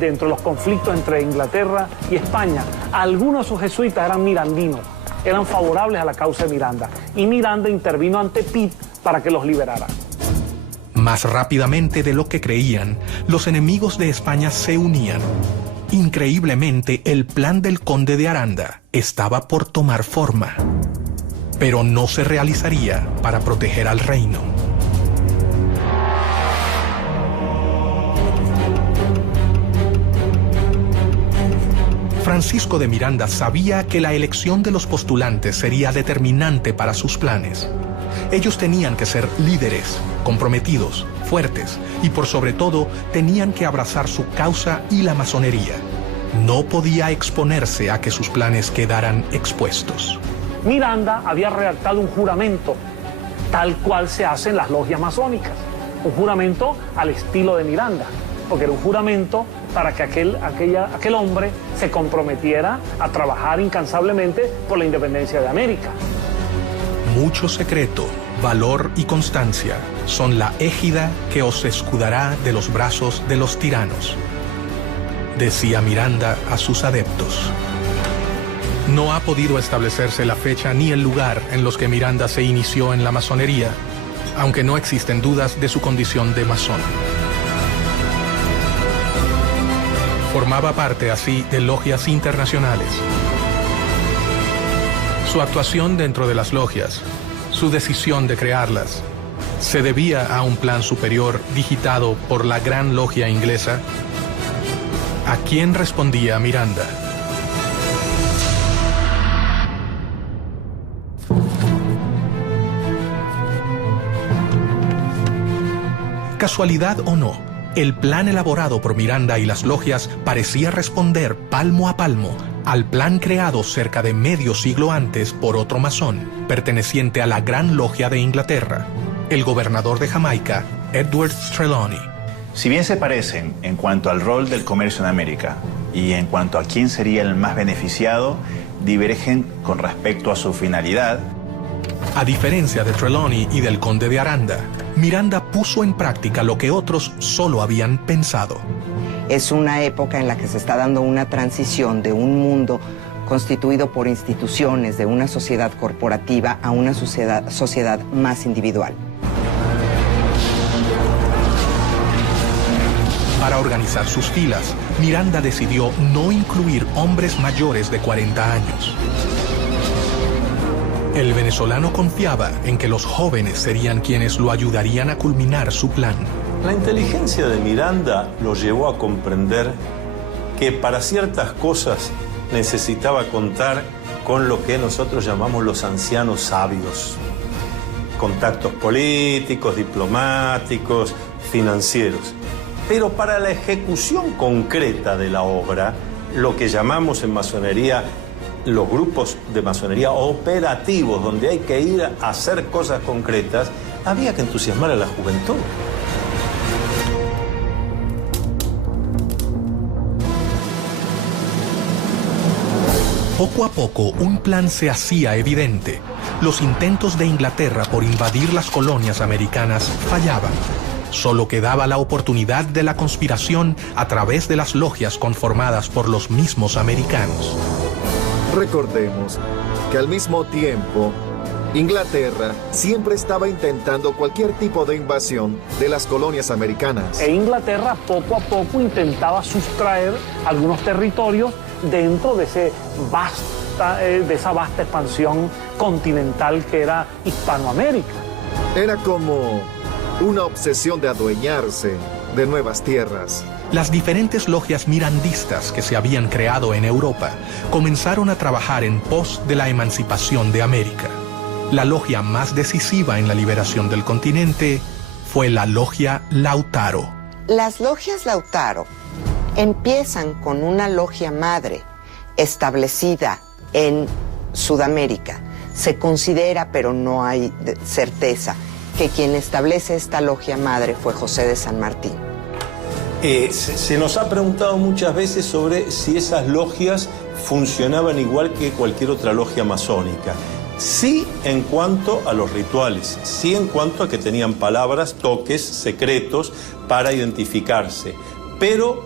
dentro de los conflictos entre Inglaterra y España, algunos de esos jesuitas eran mirandinos, eran favorables a la causa de Miranda, y Miranda intervino ante Pitt para que los liberara. Más rápidamente de lo que creían, los enemigos de España se unían. Increíblemente, el plan del conde de Aranda estaba por tomar forma, pero no se realizaría para proteger al reino. Francisco de Miranda sabía que la elección de los postulantes sería determinante para sus planes. Ellos tenían que ser líderes, comprometidos, fuertes y por sobre todo tenían que abrazar su causa y la masonería. No podía exponerse a que sus planes quedaran expuestos. Miranda había redactado un juramento, tal cual se hace en las logias masónicas. Un juramento al estilo de Miranda, porque era un juramento para que aquel hombre se comprometiera a trabajar incansablemente por la independencia de América. Mucho secreto, valor y constancia son la égida que os escudará de los brazos de los tiranos, decía Miranda a sus adeptos. No ha podido establecerse la fecha ni el lugar en los que Miranda se inició en la masonería, aunque no existen dudas de su condición de masón. Formaba parte así de logias internacionales. Su actuación dentro de las logias, su decisión de crearlas, se debía a un plan superior digitado por la Gran Logia Inglesa. ¿A quién respondía Miranda? Casualidad o no, el plan elaborado por Miranda y las logias parecía responder palmo a palmo al plan creado cerca de medio siglo antes por otro masón, perteneciente a la Gran Logia de Inglaterra, el gobernador de Jamaica, Edward Trelawney. Si bien se parecen en cuanto al rol del comercio en América y en cuanto a quién sería el más beneficiado, divergen con respecto a su finalidad. A diferencia de Trelawney y del conde de Aranda, Miranda puso en práctica lo que otros solo habían pensado. Es una época en la que se está dando una transición de un mundo constituido por instituciones, de una sociedad corporativa a una sociedad más individual. Para organizar sus filas, Miranda decidió no incluir hombres mayores de 40 años. El venezolano confiaba en que los jóvenes serían quienes lo ayudarían a culminar su plan. La inteligencia de Miranda lo llevó a comprender que para ciertas cosas necesitaba contar con lo que nosotros llamamos los ancianos sabios. Contactos políticos, diplomáticos, financieros. Pero para la ejecución concreta de la obra, lo que llamamos en masonería los grupos de masonería operativos, donde hay que ir a hacer cosas concretas, había que entusiasmar a la juventud. Poco a poco, un plan se hacía evidente. Los intentos de Inglaterra por invadir las colonias americanas fallaban. Solo quedaba la oportunidad de la conspiración a través de las logias conformadas por los mismos americanos. Recordemos que al mismo tiempo, Inglaterra siempre estaba intentando cualquier tipo de invasión de las colonias americanas. E Inglaterra poco a poco intentaba sustraer algunos territorios dentro de esa vasta expansión continental que era Hispanoamérica. Era como una obsesión de adueñarse de nuevas tierras. Las diferentes logias mirandistas que se habían creado en Europa comenzaron a trabajar en pos de la emancipación de América. La logia más decisiva en la liberación del continente fue la logia Lautaro. Las logias Lautaro empiezan con una logia madre establecida en Sudamérica. Se considera, pero no hay certeza, que quien establece esta logia madre fue José de San Martín. Se nos ha preguntado muchas veces sobre si esas logias funcionaban igual que cualquier otra logia masónica. Sí en cuanto a los rituales, sí en cuanto a que tenían palabras, toques, secretos para identificarse, pero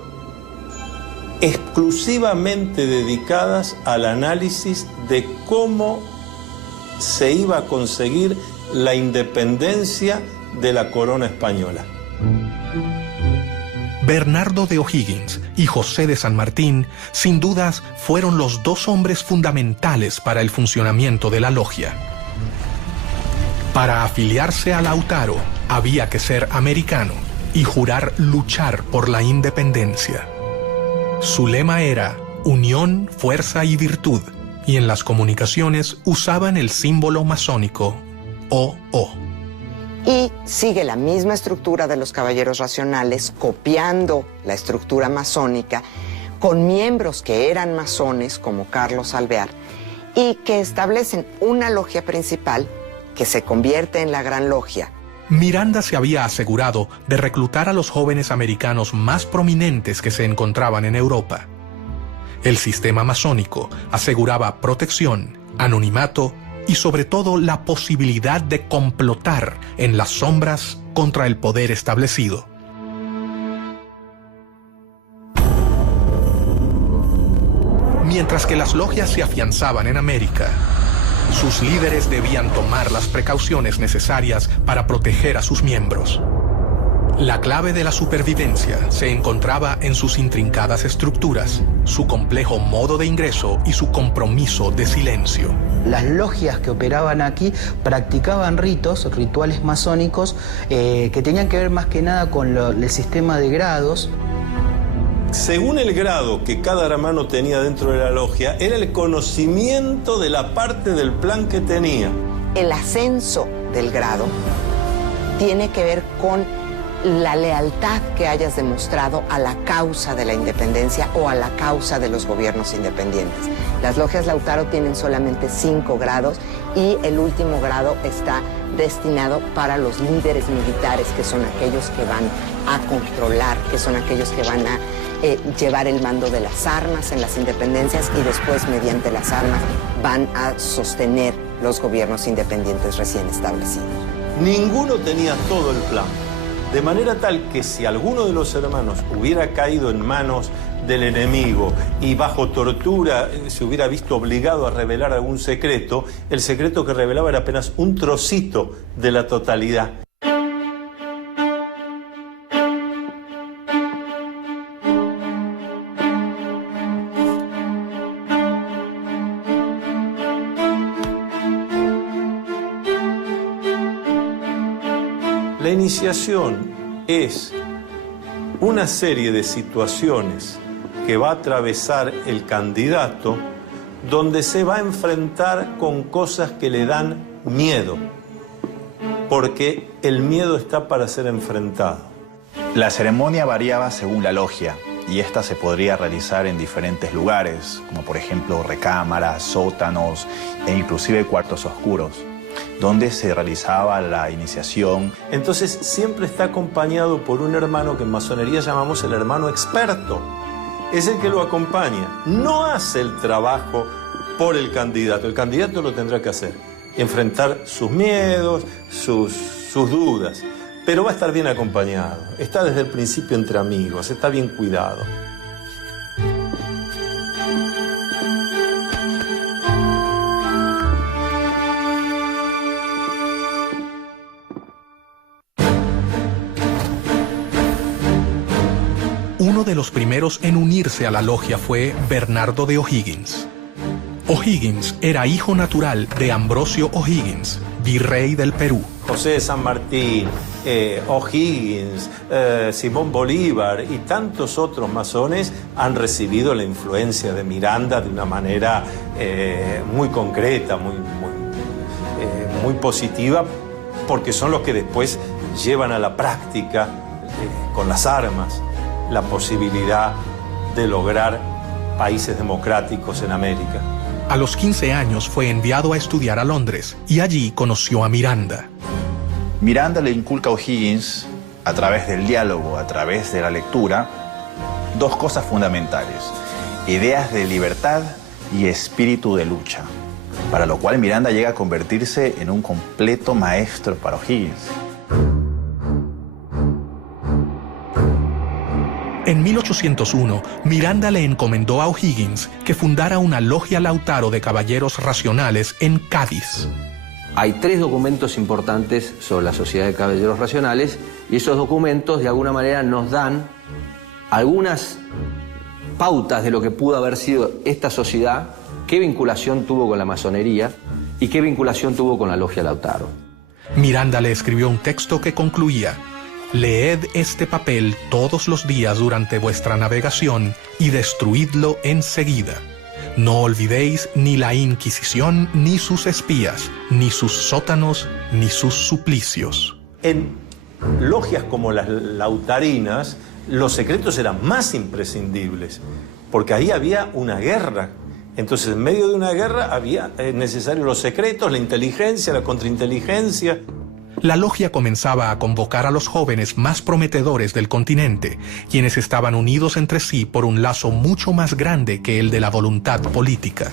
exclusivamente dedicadas al análisis de cómo se iba a conseguir la independencia de la corona española. Bernardo de O'Higgins y José de San Martín, sin dudas, fueron los dos hombres fundamentales para el funcionamiento de la logia. Para afiliarse a Lautaro, había que ser americano y jurar luchar por la independencia. Su lema era unión, fuerza y virtud, y en las comunicaciones usaban el símbolo masónico COO. Y sigue la misma estructura de los caballeros racionales, copiando la estructura masónica, con miembros que eran masones, como Carlos Alvear, y que establecen una logia principal que se convierte en la Gran Logia. Miranda se había asegurado de reclutar a los jóvenes americanos más prominentes que se encontraban en Europa. El sistema masónico aseguraba protección, anonimato y sobre todo la posibilidad de complotar en las sombras contra el poder establecido. Mientras que las logias se afianzaban en América, sus líderes debían tomar las precauciones necesarias para proteger a sus miembros. La clave de la supervivencia se encontraba en sus intrincadas estructuras, su complejo modo de ingreso y su compromiso de silencio. Las logias que operaban aquí practicaban rituales masónicos que tenían que ver más que nada con el sistema de grados. Según el grado que cada hermano tenía dentro de la logia, era el conocimiento de la parte del plan que tenía. El ascenso del grado tiene que ver con la lealtad que hayas demostrado a la causa de la independencia o a la causa de los gobiernos independientes. Las logias Lautaro tienen solamente 5 grados y el último grado está destinado para los líderes militares, que son aquellos que van a controlar, que son aquellos que van a llevar el mando de las armas en las independencias y después, mediante las armas, van a sostener los gobiernos independientes recién establecidos. Ninguno tenía todo el plan. De manera tal que si alguno de los hermanos hubiera caído en manos del enemigo y bajo tortura se hubiera visto obligado a revelar algún secreto, el secreto que revelaba era apenas un trocito de la totalidad. La iniciación es una serie de situaciones que va a atravesar el candidato, donde se va a enfrentar con cosas que le dan miedo, porque el miedo está para ser enfrentado. La ceremonia variaba según la logia y esta se podría realizar en diferentes lugares, como por ejemplo recámaras, sótanos e inclusive cuartos oscuros, donde se realizaba la iniciación. Entonces siempre está acompañado por un hermano que en masonería llamamos el hermano experto. Es el que lo acompaña. No hace el trabajo por el candidato lo tendrá que hacer. Enfrentar sus miedos, sus dudas. Pero va a estar bien acompañado. Está desde el principio entre amigos, está bien cuidado. Uno de los primeros en unirse a la logia fue Bernardo de O'Higgins. O'Higgins era hijo natural de Ambrosio O'Higgins, virrey del Perú. José de San Martín, O'Higgins, Simón Bolívar y tantos otros masones han recibido la influencia de Miranda de una manera muy concreta, muy positiva, porque son los que después llevan a la práctica con las armas la posibilidad de lograr países democráticos en América. A los 15 años fue enviado a estudiar a Londres y allí conoció a Miranda. Miranda le inculca a O'Higgins, a través del diálogo, a través de la lectura, 2 cosas fundamentales: ideas de libertad y espíritu de lucha, para lo cual Miranda llega a convertirse en un completo maestro para O'Higgins. En 1801, Miranda le encomendó a O'Higgins que fundara una logia Lautaro de caballeros racionales en Cádiz. Hay 3 documentos importantes sobre la Sociedad de Caballeros Racionales y esos documentos de alguna manera nos dan algunas pautas de lo que pudo haber sido esta sociedad, qué vinculación tuvo con la masonería y qué vinculación tuvo con la logia Lautaro. Miranda le escribió un texto que concluía: «Leed este papel todos los días durante vuestra navegación y destruidlo enseguida, No olvidéis ni la Inquisición, ni sus espías, ni sus sótanos, ni sus suplicios. En logias como las lautarinas, los secretos eran más imprescindibles, porque ahí había una guerra. Entonces, en medio de una guerra había necesarios los secretos, la inteligencia, la contrainteligencia. La logia comenzaba a convocar a los jóvenes más prometedores del continente, quienes estaban unidos entre sí por un lazo mucho más grande que el de la voluntad política.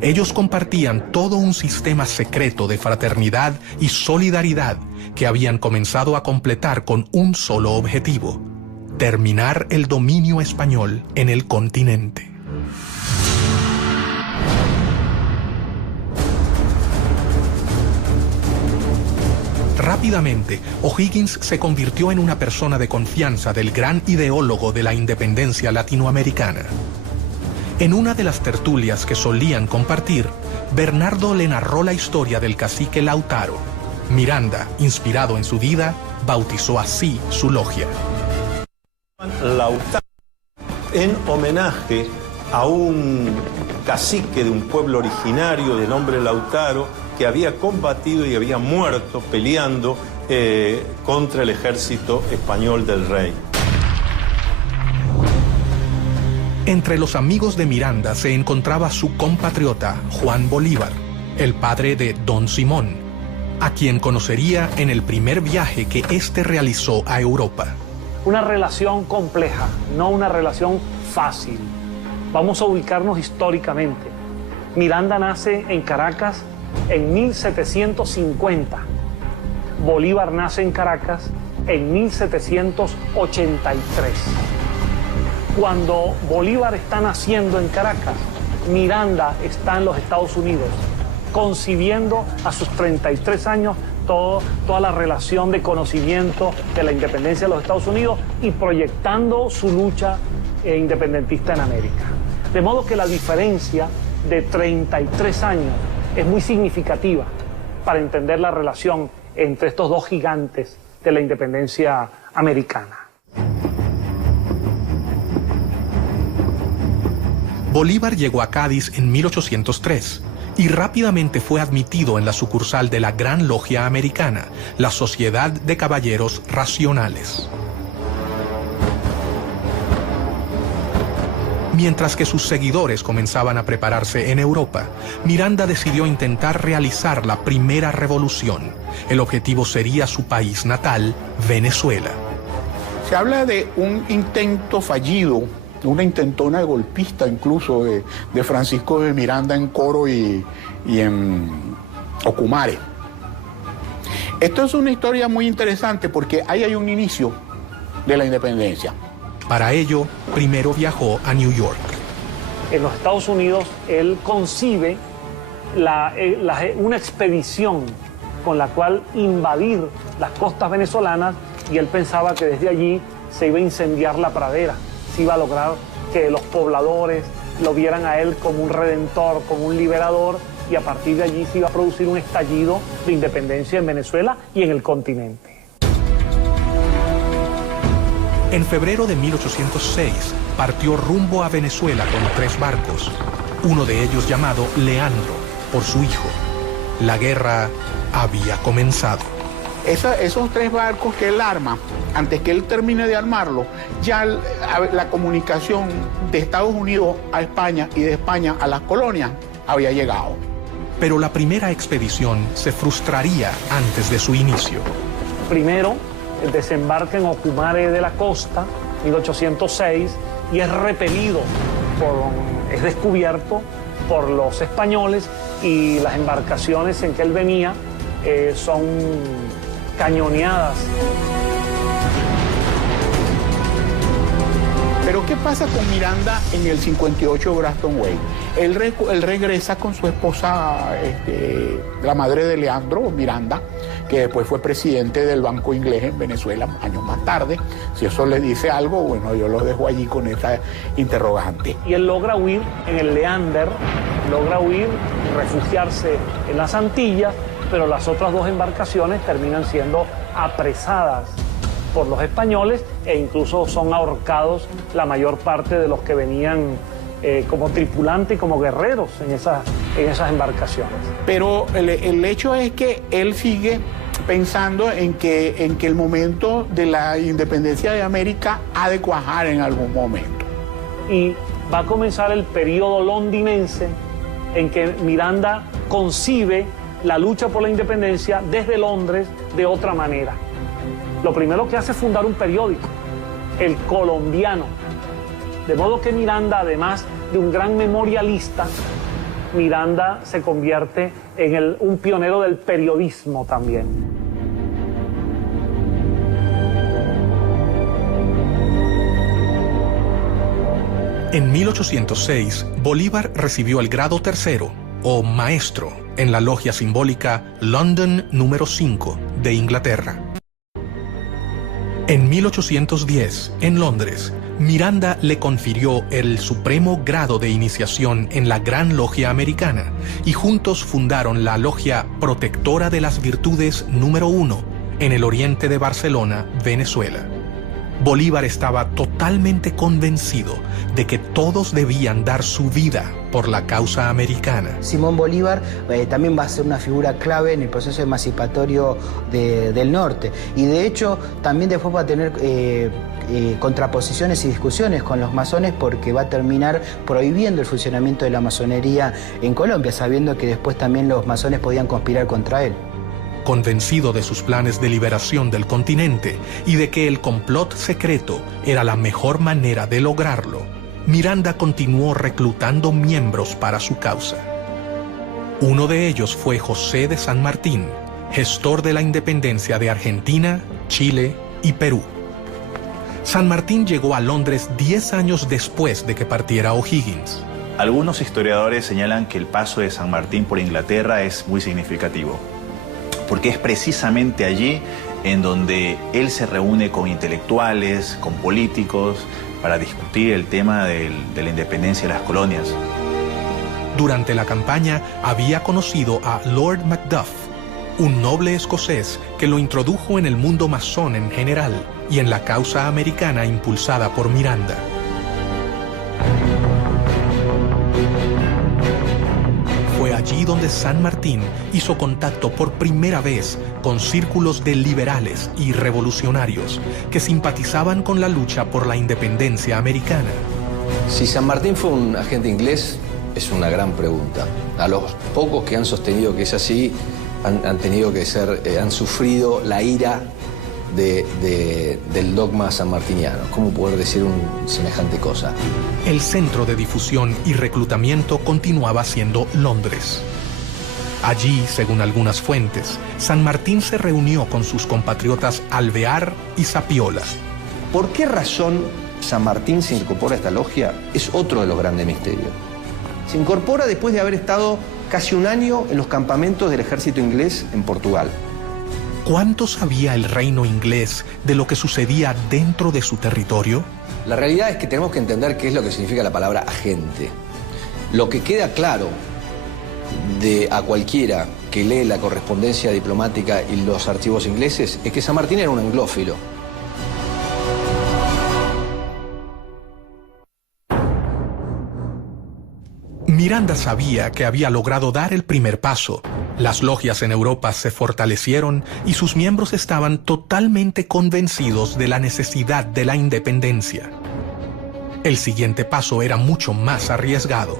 Ellos compartían todo un sistema secreto de fraternidad y solidaridad que habían comenzado a completar con un solo objetivo: terminar el dominio español en el continente. Rápidamente, O'Higgins se convirtió en una persona de confianza del gran ideólogo de la independencia latinoamericana. En una de las tertulias que solían compartir, Bernardo le narró la historia del cacique Lautaro. Miranda, inspirado en su vida, bautizó así su logia. Lautaro, en homenaje a un cacique de un pueblo originario de nombre Lautaro, que había combatido y había muerto peleando contra el ejército español del rey. Entre los amigos de Miranda se encontraba su compatriota Juan Bolívar, el padre de Don Simón, a quien conocería en el primer viaje que éste realizó a Europa. Una relación compleja, no una relación fácil. Vamos a ubicarnos históricamente. Miranda nace en Caracas en 1750. Bolívar nace en Caracas en 1783. Cuando Bolívar está naciendo en Caracas, Miranda está en los Estados Unidos, concibiendo a sus 33 años toda la relación de conocimiento de la independencia de los Estados Unidos y proyectando su lucha independentista en América. De modo que la diferencia de 33 años es muy significativa para entender la relación entre estos dos gigantes de la independencia americana. Bolívar llegó a Cádiz en 1803 y rápidamente fue admitido en la sucursal de la Gran Logia Americana, la Sociedad de Caballeros Racionales. Mientras que sus seguidores comenzaban a prepararse en Europa, Miranda decidió intentar realizar la primera revolución. El objetivo sería su país natal, Venezuela. Se habla de un intento fallido, una intentona golpista incluso de Francisco de Miranda en Coro y en Ocumare. Esto es una historia muy interesante porque ahí hay un inicio de la independencia. Para ello, primero viajó a New York. En los Estados Unidos, él concibe una expedición con la cual invadir las costas venezolanas y él pensaba que desde allí se iba a incendiar la pradera, se iba a lograr que los pobladores lo vieran a él como un redentor, como un liberador, y a partir de allí se iba a producir un estallido de independencia en Venezuela y en el continente. En febrero de 1806 partió rumbo a Venezuela con 3 barcos, uno de ellos llamado Leandro, por su hijo. La guerra había comenzado. Esos 3 barcos que él arma, antes que él termine de armarlo, ya la comunicación de Estados Unidos a España y de España a las colonias había llegado. Pero la primera expedición se frustraría antes de su inicio. Primero, desembarca en Ocumare de la Costa, 1806, y es repelido, es descubierto por los españoles, y las embarcaciones en que él venía son cañoneadas. Pero ¿qué pasa con Miranda en el 58 Grafton Way? Él regresa con su esposa, la madre de Leandro, Miranda, que después fue presidente del Banco Inglés en Venezuela años más tarde. Si eso le dice algo, bueno, yo lo dejo allí con esa interrogante. Y él logra huir en el Leander, logra huir y refugiarse en las Antillas, pero las otras 2 embarcaciones terminan siendo apresadas por los españoles e incluso son ahorcados la mayor parte de los que venían como tripulante y como guerreros en esas embarcaciones. Pero el hecho es que él sigue pensando en que el momento de la independencia de América ha de cuajar en algún momento. Y va a comenzar el periodo londinense en que Miranda concibe la lucha por la independencia desde Londres de otra manera. Lo primero que hace es fundar un periódico, El Colombiano. De modo que Miranda, además de un gran memorialista, Miranda se convierte en un pionero del periodismo también. En 1806, Bolívar recibió el grado tercero, o maestro, en la logia simbólica London número 5 de Inglaterra. En 1810, en Londres, Miranda le confirió el supremo grado de iniciación en la Gran Logia Americana y juntos fundaron la Logia Protectora de las Virtudes número 1 en el oriente de Barcelona, Venezuela. Bolívar estaba totalmente convencido de que todos debían dar su vida por la causa americana. Simón Bolívar también va a ser una figura clave en el proceso emancipatorio del norte, y de hecho también después va a tener contraposiciones y discusiones con los masones, porque va a terminar prohibiendo el funcionamiento de la masonería en Colombia, sabiendo que después también los masones podían conspirar contra él. Convencido de sus planes de liberación del continente y de que el complot secreto era la mejor manera de lograrlo, Miranda continuó reclutando miembros para su causa. Uno de ellos fue José de San Martín, gestor de la independencia de Argentina, Chile y Perú. San Martín llegó a Londres 10 años después de que partiera O'Higgins. Algunos historiadores señalan que el paso de San Martín por Inglaterra es muy significativo, porque es precisamente allí en donde él se reúne con intelectuales, con políticos, para discutir el tema de la independencia de las colonias. Durante la campaña había conocido a Lord Macduff, un noble escocés que lo introdujo en el mundo masón en general y en la causa americana impulsada por Miranda. Fue allí donde San Martín hizo contacto por primera vez con círculos de liberales y revolucionarios que simpatizaban con la lucha por la independencia americana. Si San Martín fue un agente inglés, es una gran pregunta. A los pocos que han sostenido que es así, han tenido que ser, han sufrido la ira del dogma sanmartiniano. ¿Cómo poder decir semejante cosa? El centro de difusión y reclutamiento continuaba siendo Londres. Allí, según algunas fuentes, San Martín se reunió con sus compatriotas Alvear y Zapiola. ¿Por qué razón San Martín se incorpora a esta logia? Es otro de los grandes misterios. Se incorpora después de haber estado casi un año en los campamentos del ejército inglés en Portugal. ¿Cuánto sabía el reino inglés de lo que sucedía dentro de su territorio? La realidad es que tenemos que entender qué es lo que significa la palabra agente. Lo que queda claro a cualquiera que lee la correspondencia diplomática y los archivos ingleses es que San Martín era un anglófilo. Miranda sabía que había logrado dar el primer paso. Las logias en Europa se fortalecieron y sus miembros estaban totalmente convencidos de la necesidad de la independencia. El siguiente paso era mucho más arriesgado.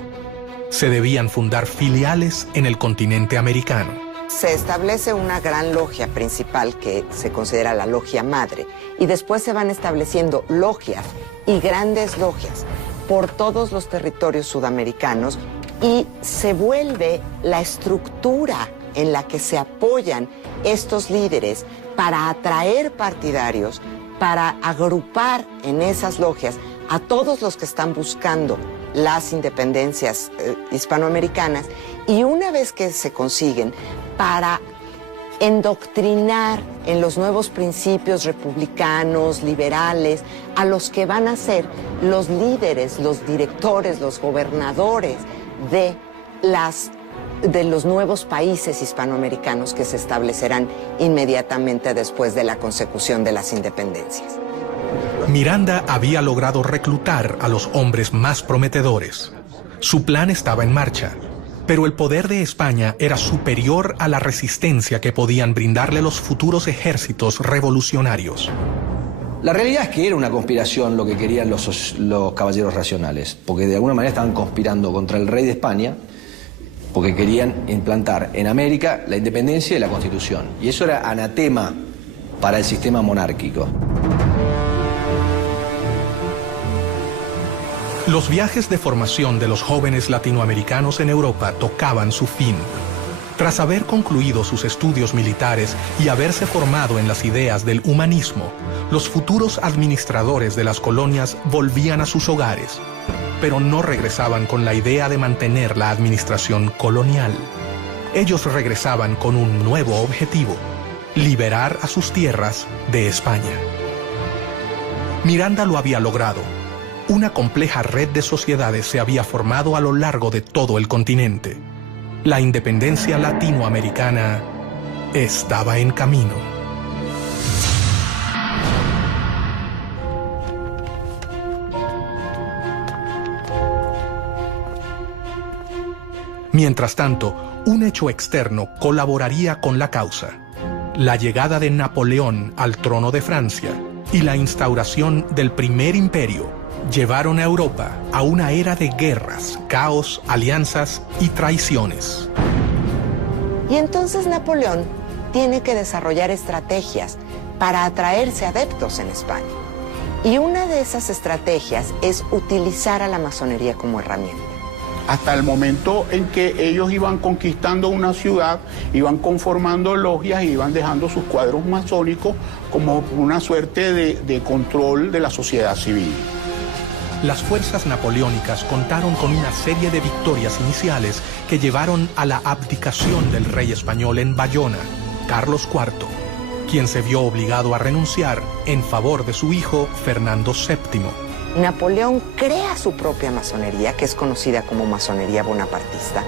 Se debían fundar filiales en el continente americano. Se establece una gran logia principal que se considera la logia madre, y después se van estableciendo logias y grandes logias por todos los territorios sudamericanos, y se vuelve la estructura en la que se apoyan estos líderes para atraer partidarios, para agrupar en esas logias a todos los que están buscando las independencias hispanoamericanas, y una vez que se consiguen, para endoctrinar en los nuevos principios republicanos, liberales, a los que van a ser los líderes, los directores, los gobernadores de los nuevos países hispanoamericanos que se establecerán inmediatamente después de la consecución de las independencias. Miranda había logrado reclutar a los hombres más prometedores. Su plan estaba en marcha, pero el poder de España era superior a la resistencia que podían brindarle los futuros ejércitos revolucionarios. La realidad es que era una conspiración lo que querían los caballeros racionales, porque de alguna manera estaban conspirando contra el rey de España, porque querían implantar en América la independencia y la Constitución. Y eso era anatema para el sistema monárquico. Los viajes de formación de los jóvenes latinoamericanos en Europa tocaban su fin. Tras haber concluido sus estudios militares y haberse formado en las ideas del humanismo, los futuros administradores de las colonias volvían a sus hogares, pero no regresaban con la idea de mantener la administración colonial. Ellos regresaban con un nuevo objetivo: liberar a sus tierras de España. Miranda lo había logrado. Una compleja red de sociedades se había formado a lo largo de todo el continente. La independencia latinoamericana estaba en camino. Mientras tanto, un hecho externo colaboraría con la causa: la llegada de Napoleón al trono de Francia y la instauración del Primer Imperio llevaron a Europa a una era de guerras, caos, alianzas y traiciones. Y entonces Napoleón tiene que desarrollar estrategias para atraerse adeptos en España. Y una de esas estrategias es utilizar a la masonería como herramienta. Hasta el momento en que ellos iban conquistando una ciudad, iban conformando logias y iban dejando sus cuadros masónicos como una suerte de control de la sociedad civil. Las fuerzas napoleónicas contaron con una serie de victorias iniciales que llevaron a la abdicación del rey español en Bayona, Carlos IV, quien se vio obligado a renunciar en favor de su hijo Fernando VII. Napoleón crea su propia masonería, que es conocida como masonería bonapartista.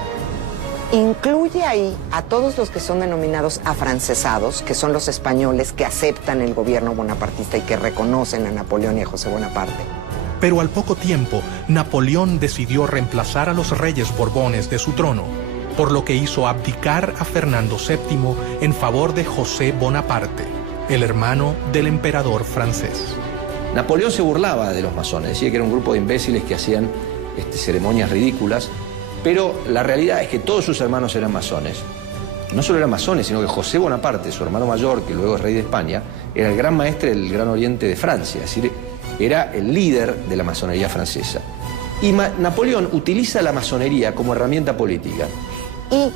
Incluye ahí a todos los que son denominados afrancesados, que son los españoles que aceptan el gobierno bonapartista y que reconocen a Napoleón y a José Bonaparte. Pero al poco tiempo, Napoleón decidió reemplazar a los reyes borbones de su trono, por lo que hizo abdicar a Fernando VII en favor de José Bonaparte, el hermano del emperador francés. Napoleón se burlaba de los masones, decía que era un grupo de imbéciles que hacían ceremonias ridículas, pero la realidad es que todos sus hermanos eran masones. No solo eran masones, sino que José Bonaparte, su hermano mayor, que luego es rey de España, era el gran maestre del Gran Oriente de Francia, es decir, era el líder de la masonería francesa. Y Napoleón utiliza la masonería como herramienta política. Y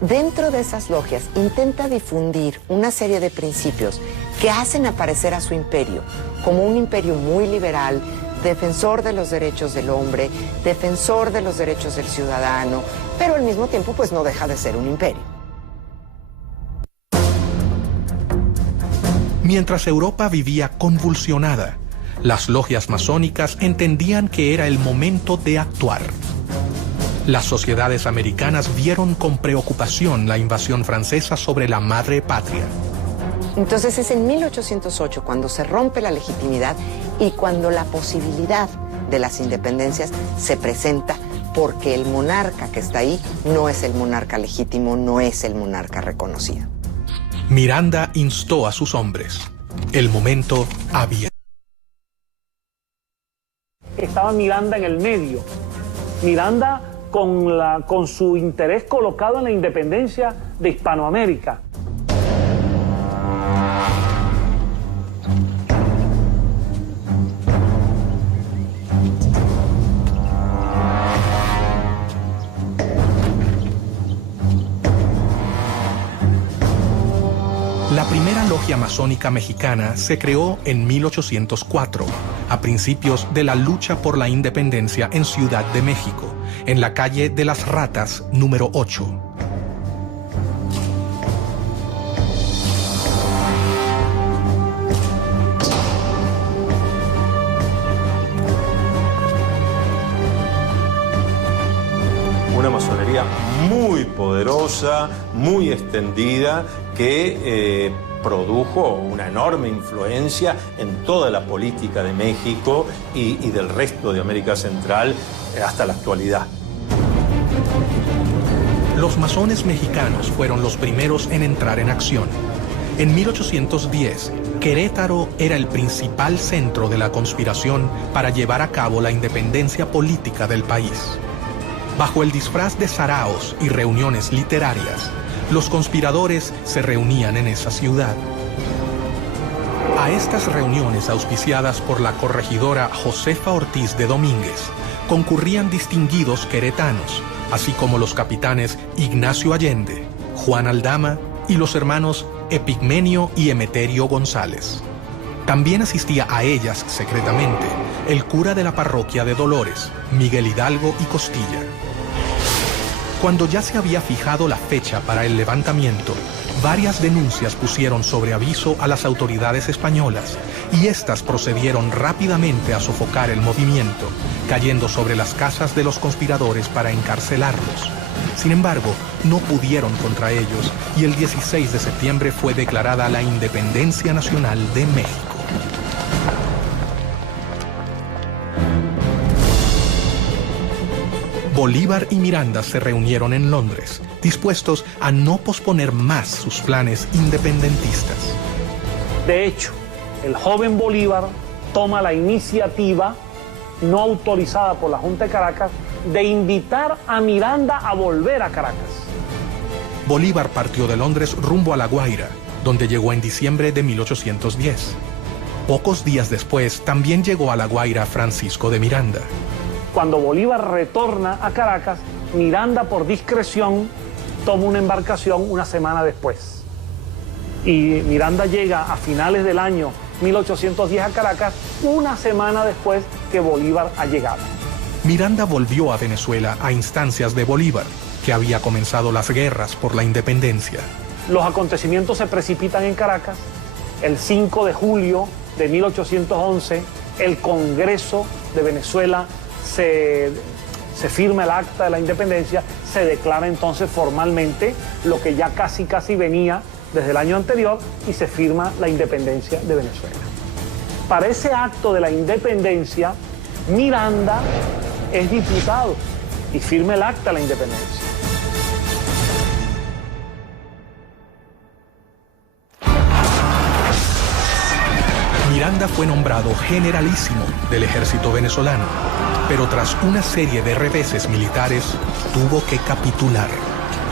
dentro de esas logias intenta difundir una serie de principios que hacen aparecer a su imperio como un imperio muy liberal, defensor de los derechos del hombre, defensor de los derechos del ciudadano, pero al mismo tiempo pues no deja de ser un imperio. Mientras Europa vivía convulsionada, las logias masónicas entendían que era el momento de actuar. Las sociedades americanas vieron con preocupación la invasión francesa sobre la madre patria. Entonces es en 1808 cuando se rompe la legitimidad y cuando la posibilidad de las independencias se presenta, porque el monarca que está ahí no es el monarca legítimo, no es el monarca reconocido. Miranda instó a sus hombres. El momento había. Estaba Miranda en el medio. Miranda con su interés colocado en la independencia de Hispanoamérica. La primera logia masónica mexicana se creó en 1804, a principios de la lucha por la independencia en Ciudad de México, en la calle de las Ratas, número 8. Una masonería muy poderosa, muy extendida, que produjo una enorme influencia en toda la política de México y del resto de América Central hasta la actualidad. Los masones mexicanos fueron los primeros en entrar en acción. En 1810, Querétaro era el principal centro de la conspiración para llevar a cabo la independencia política del país. Bajo el disfraz de saraos y reuniones literarias, los conspiradores se reunían en esa ciudad. A estas reuniones auspiciadas por la corregidora Josefa Ortiz de Domínguez concurrían distinguidos queretanos, así como los capitanes Ignacio Allende, Juan Aldama y los hermanos Epigmenio y Emeterio González. También asistía a ellas secretamente el cura de la parroquia de Dolores, Miguel Hidalgo y Costilla. Cuando ya se había fijado la fecha para el levantamiento, varias denuncias pusieron sobre aviso a las autoridades españolas y éstas procedieron rápidamente a sofocar el movimiento, cayendo sobre las casas de los conspiradores para encarcelarlos. Sin embargo, no pudieron contra ellos y el 16 de septiembre fue declarada la Independencia Nacional de México. Bolívar y Miranda se reunieron en Londres, dispuestos a no posponer más sus planes independentistas. De hecho, el joven Bolívar toma la iniciativa, no autorizada por la Junta de Caracas, de invitar a Miranda a volver a Caracas. Bolívar partió de Londres rumbo a La Guaira, donde llegó en diciembre de 1810. Pocos días después, también llegó a La Guaira Francisco de Miranda. Cuando Bolívar retorna a Caracas, Miranda, por discreción, toma una embarcación una semana después. Y Miranda llega a finales del año 1810 a Caracas, una semana después que Bolívar ha llegado. Miranda volvió a Venezuela a instancias de Bolívar, que había comenzado las guerras por la independencia. Los acontecimientos se precipitan en Caracas. El 5 de julio de 1811, el Congreso de Venezuela se firma el acta de la independencia, se declara entonces formalmente lo que ya casi venía desde el año anterior y se firma la independencia de Venezuela. Para ese acto de la independencia, Miranda es diputado y firma el acta de la independencia. Miranda fue nombrado generalísimo del ejército venezolano, pero tras una serie de reveses militares, tuvo que capitular.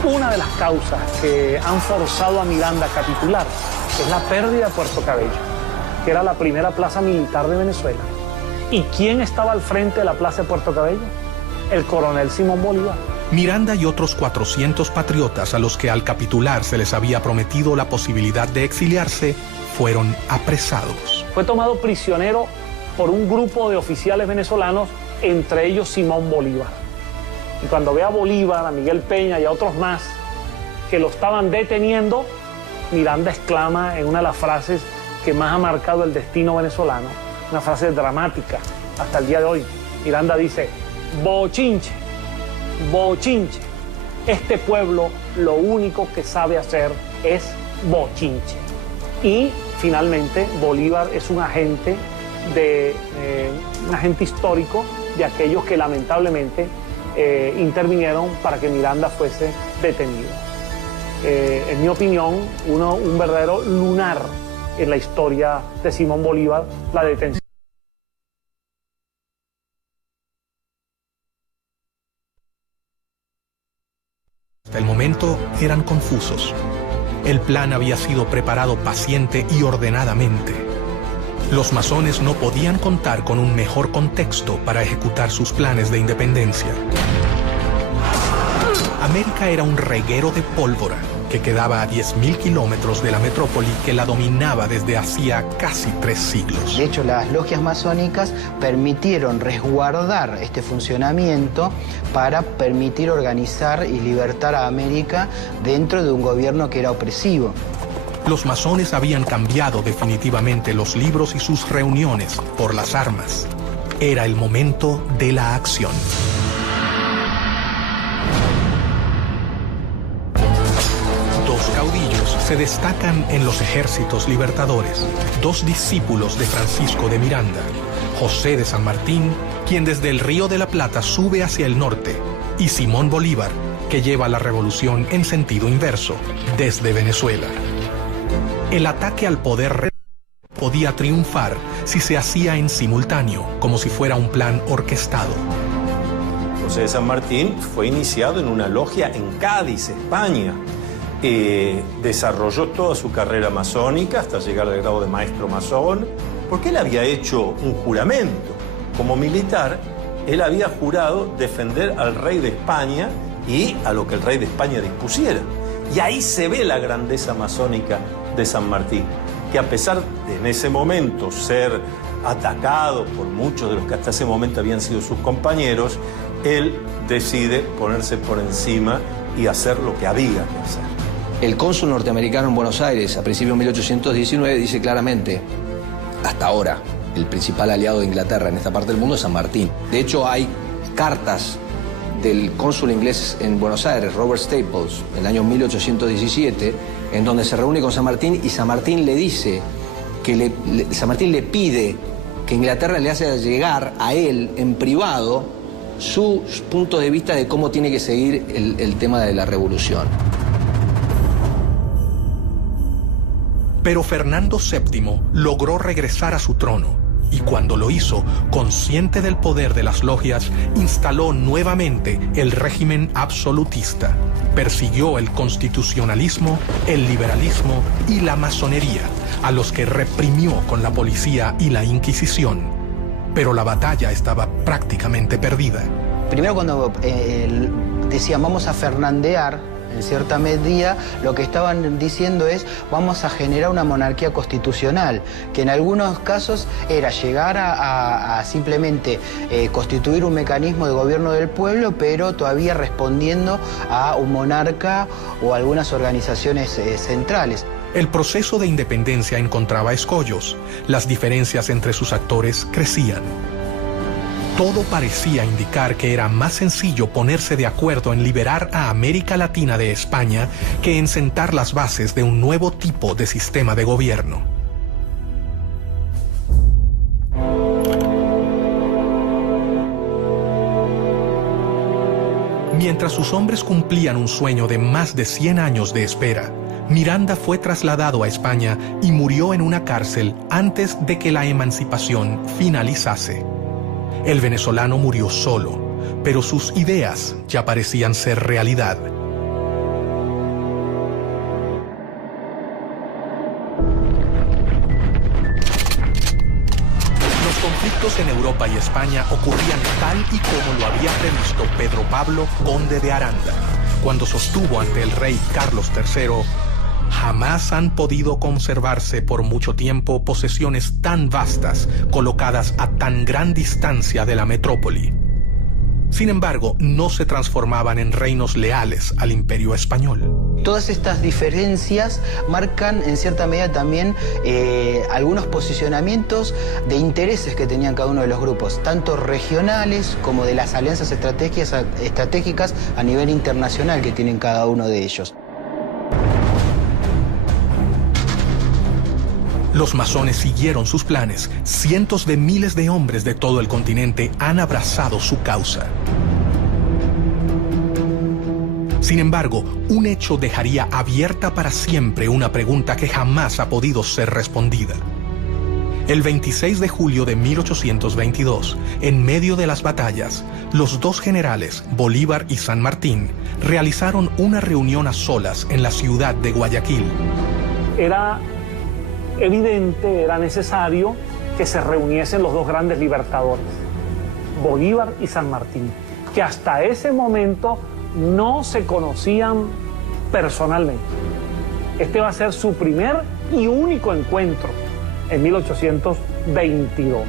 Una de las causas que han forzado a Miranda a capitular es la pérdida de Puerto Cabello, que era la primera plaza militar de Venezuela. ¿Y quién estaba al frente de la plaza de Puerto Cabello? El coronel Simón Bolívar. Miranda y otros 400 patriotas a los que al capitular se les había prometido la posibilidad de exiliarse, fueron apresados. Fue tomado prisionero por un grupo de oficiales venezolanos, entre ellos Simón Bolívar. Y cuando ve a Bolívar, a Miguel Peña y a otros más que lo estaban deteniendo, Miranda exclama en una de las frases que más ha marcado el destino venezolano, una frase dramática hasta el día de hoy. Miranda dice: bochinche, bochinche. Este pueblo lo único que sabe hacer es bochinche. Y finalmente Bolívar es un agente histórico de aquellos que lamentablemente intervinieron para que Miranda fuese detenido. En mi opinión, un verdadero lunar en la historia de Simón Bolívar, la detención. Hasta el momento eran confusos. El plan había sido preparado paciente y ordenadamente. Los masones no podían contar con un mejor contexto para ejecutar sus planes de independencia. América era un reguero de pólvora que quedaba a 10.000 kilómetros de la metrópoli que la dominaba desde hacía casi 3 siglos. De hecho, las logias masónicas permitieron resguardar este funcionamiento para permitir organizar y libertar a América dentro de un gobierno que era opresivo. Los masones habían cambiado definitivamente los libros y sus reuniones por las armas. Era el momento de la acción. caudillos se destacan en los ejércitos libertadores, dos discípulos de Francisco de Miranda, José de San Martín, quien desde el Río de la Plata sube hacia el norte, y Simón Bolívar, que lleva la revolución en sentido inverso, desde Venezuela. El ataque al poder podía triunfar si se hacía en simultáneo, como si fuera un plan orquestado. José de San Martín fue iniciado en una logia en Cádiz, España. Desarrolló toda su carrera masónica hasta llegar al grado de maestro masón, porque él había hecho un juramento. Como militar, él había jurado defender al rey de España y a lo que el rey de España dispusiera. Y ahí se ve la grandeza masónica de San Martín, que a pesar de en ese momento ser atacado por muchos de los que hasta ese momento habían sido sus compañeros, él decide ponerse por encima y hacer lo que había que hacer. El cónsul norteamericano en Buenos Aires, a principios de 1819, dice claramente, hasta ahora, el principal aliado de Inglaterra en esta parte del mundo es San Martín. De hecho, hay cartas del cónsul inglés en Buenos Aires, Robert Staples, en el año 1817, en donde se reúne con San Martín y San Martín le dice que San Martín le pide que Inglaterra le haga llegar a él en privado su punto de vista de cómo tiene que seguir el tema de la revolución. Pero Fernando VII logró regresar a su trono y cuando lo hizo, consciente del poder de las logias, instaló nuevamente el régimen absolutista. Persiguió el constitucionalismo, el liberalismo y la masonería, a los que reprimió con la policía y la Inquisición. Pero la batalla estaba prácticamente perdida. Primero, cuando decían vamos a fernandear, en cierta medida lo que estaban diciendo es vamos a generar una monarquía constitucional, que en algunos casos era llegar a simplemente constituir un mecanismo de gobierno del pueblo, pero todavía respondiendo a un monarca o algunas organizaciones centrales. El proceso de independencia encontraba escollos. Las diferencias entre sus actores crecían. Todo parecía indicar que era más sencillo ponerse de acuerdo en liberar a América Latina de España que en sentar las bases de un nuevo tipo de sistema de gobierno. Mientras sus hombres cumplían un sueño de más de 100 años de espera, Miranda fue trasladado a España y murió en una cárcel antes de que la emancipación finalizase. El venezolano murió solo, pero sus ideas ya parecían ser realidad. Los conflictos en Europa y España ocurrían tal y como lo había previsto Pedro Pablo, conde de Aranda, cuando sostuvo ante el rey Carlos III: jamás han podido conservarse por mucho tiempo posesiones tan vastas, colocadas a tan gran distancia de la metrópoli. Sin embargo, no se transformaban en reinos leales al imperio español. Todas estas diferencias marcan en cierta medida también algunos posicionamientos de intereses que tenían cada uno de los grupos, tanto regionales como de las alianzas estratégicas a nivel internacional que tienen cada uno de ellos. Los masones siguieron sus planes. Cientos de miles de hombres de todo el continente han abrazado su causa. Sin embargo, un hecho dejaría abierta para siempre una pregunta que jamás ha podido ser respondida. El 26 de julio de 1822, en medio de las batallas, los dos generales, Bolívar y San Martín, realizaron una reunión a solas en la ciudad de Guayaquil. Era evidente, era necesario que se reuniesen los dos grandes libertadores, Bolívar y San Martín, que hasta ese momento no se conocían personalmente. Este va a ser su primer y único encuentro en 1822.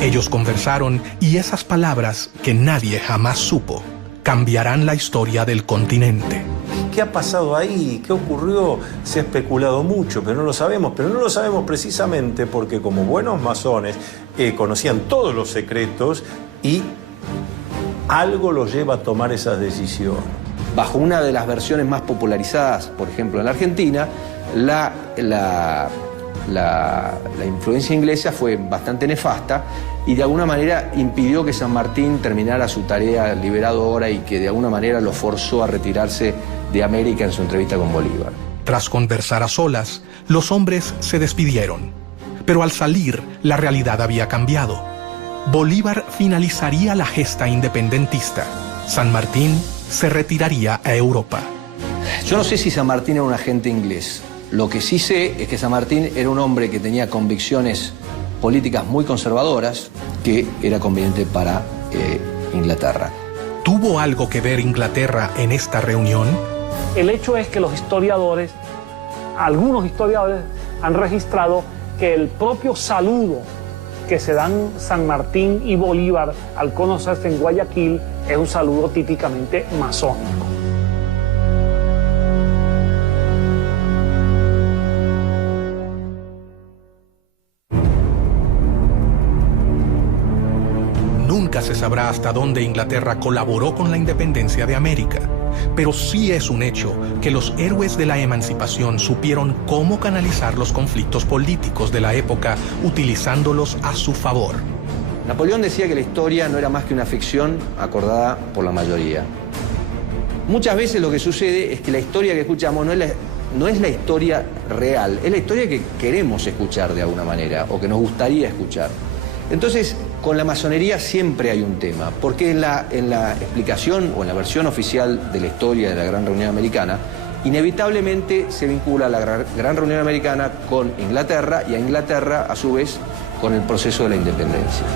Ellos conversaron y esas palabras que nadie jamás supo cambiarán la historia del continente. ¿Qué ha pasado ahí? ¿Qué ocurrió? Se ha especulado mucho, pero no lo sabemos. Pero no lo sabemos precisamente porque como buenos masones conocían todos los secretos y algo los lleva a tomar esas decisiones. Bajo una de las versiones más popularizadas, por ejemplo, en la Argentina, la influencia inglesa fue bastante nefasta y de alguna manera impidió que San Martín terminara su tarea liberadora y que de alguna manera lo forzó a retirarse de América en su entrevista con Bolívar. Tras conversar a solas, los hombres se despidieron. Pero al salir, la realidad había cambiado. Bolívar finalizaría la gesta independentista. San Martín se retiraría a Europa. Yo no sé si San Martín era un agente inglés. Lo que sí sé es que San Martín era un hombre que tenía convicciones políticas muy conservadoras que era conveniente para Inglaterra. ¿Tuvo algo que ver Inglaterra en esta reunión? El hecho es que los historiadores, algunos historiadores, han registrado que el propio saludo que se dan San Martín y Bolívar al conocerse en Guayaquil es un saludo típicamente masónico. Nunca se sabrá hasta dónde Inglaterra colaboró con la independencia de América, pero sí es un hecho que los héroes de la emancipación supieron cómo canalizar los conflictos políticos de la época utilizándolos a su favor. Napoleón decía que la historia no era más que una ficción acordada por la mayoría. Muchas veces lo que sucede es que la historia que escuchamos no es la historia real, es la historia que queremos escuchar de alguna manera o que nos gustaría escuchar. Entonces, con la masonería siempre hay un tema, porque en la explicación o en la versión oficial de la historia de la Gran Reunión Americana, inevitablemente se vincula la Gran Reunión Americana con Inglaterra y a Inglaterra, a su vez, con el proceso de la independencia.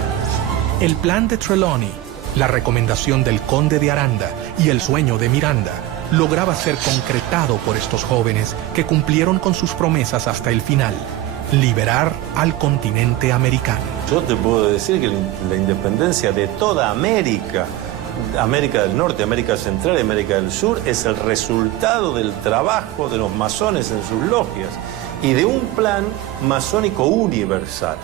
El plan de Trelawney, la recomendación del conde de Aranda y el sueño de Miranda lograba ser concretado por estos jóvenes que cumplieron con sus promesas hasta el final: liberar al continente americano. Yo te puedo decir que la independencia de toda América, América del Norte, América Central y América del Sur, es el resultado del trabajo de los masones en sus logias y de un plan masónico universal.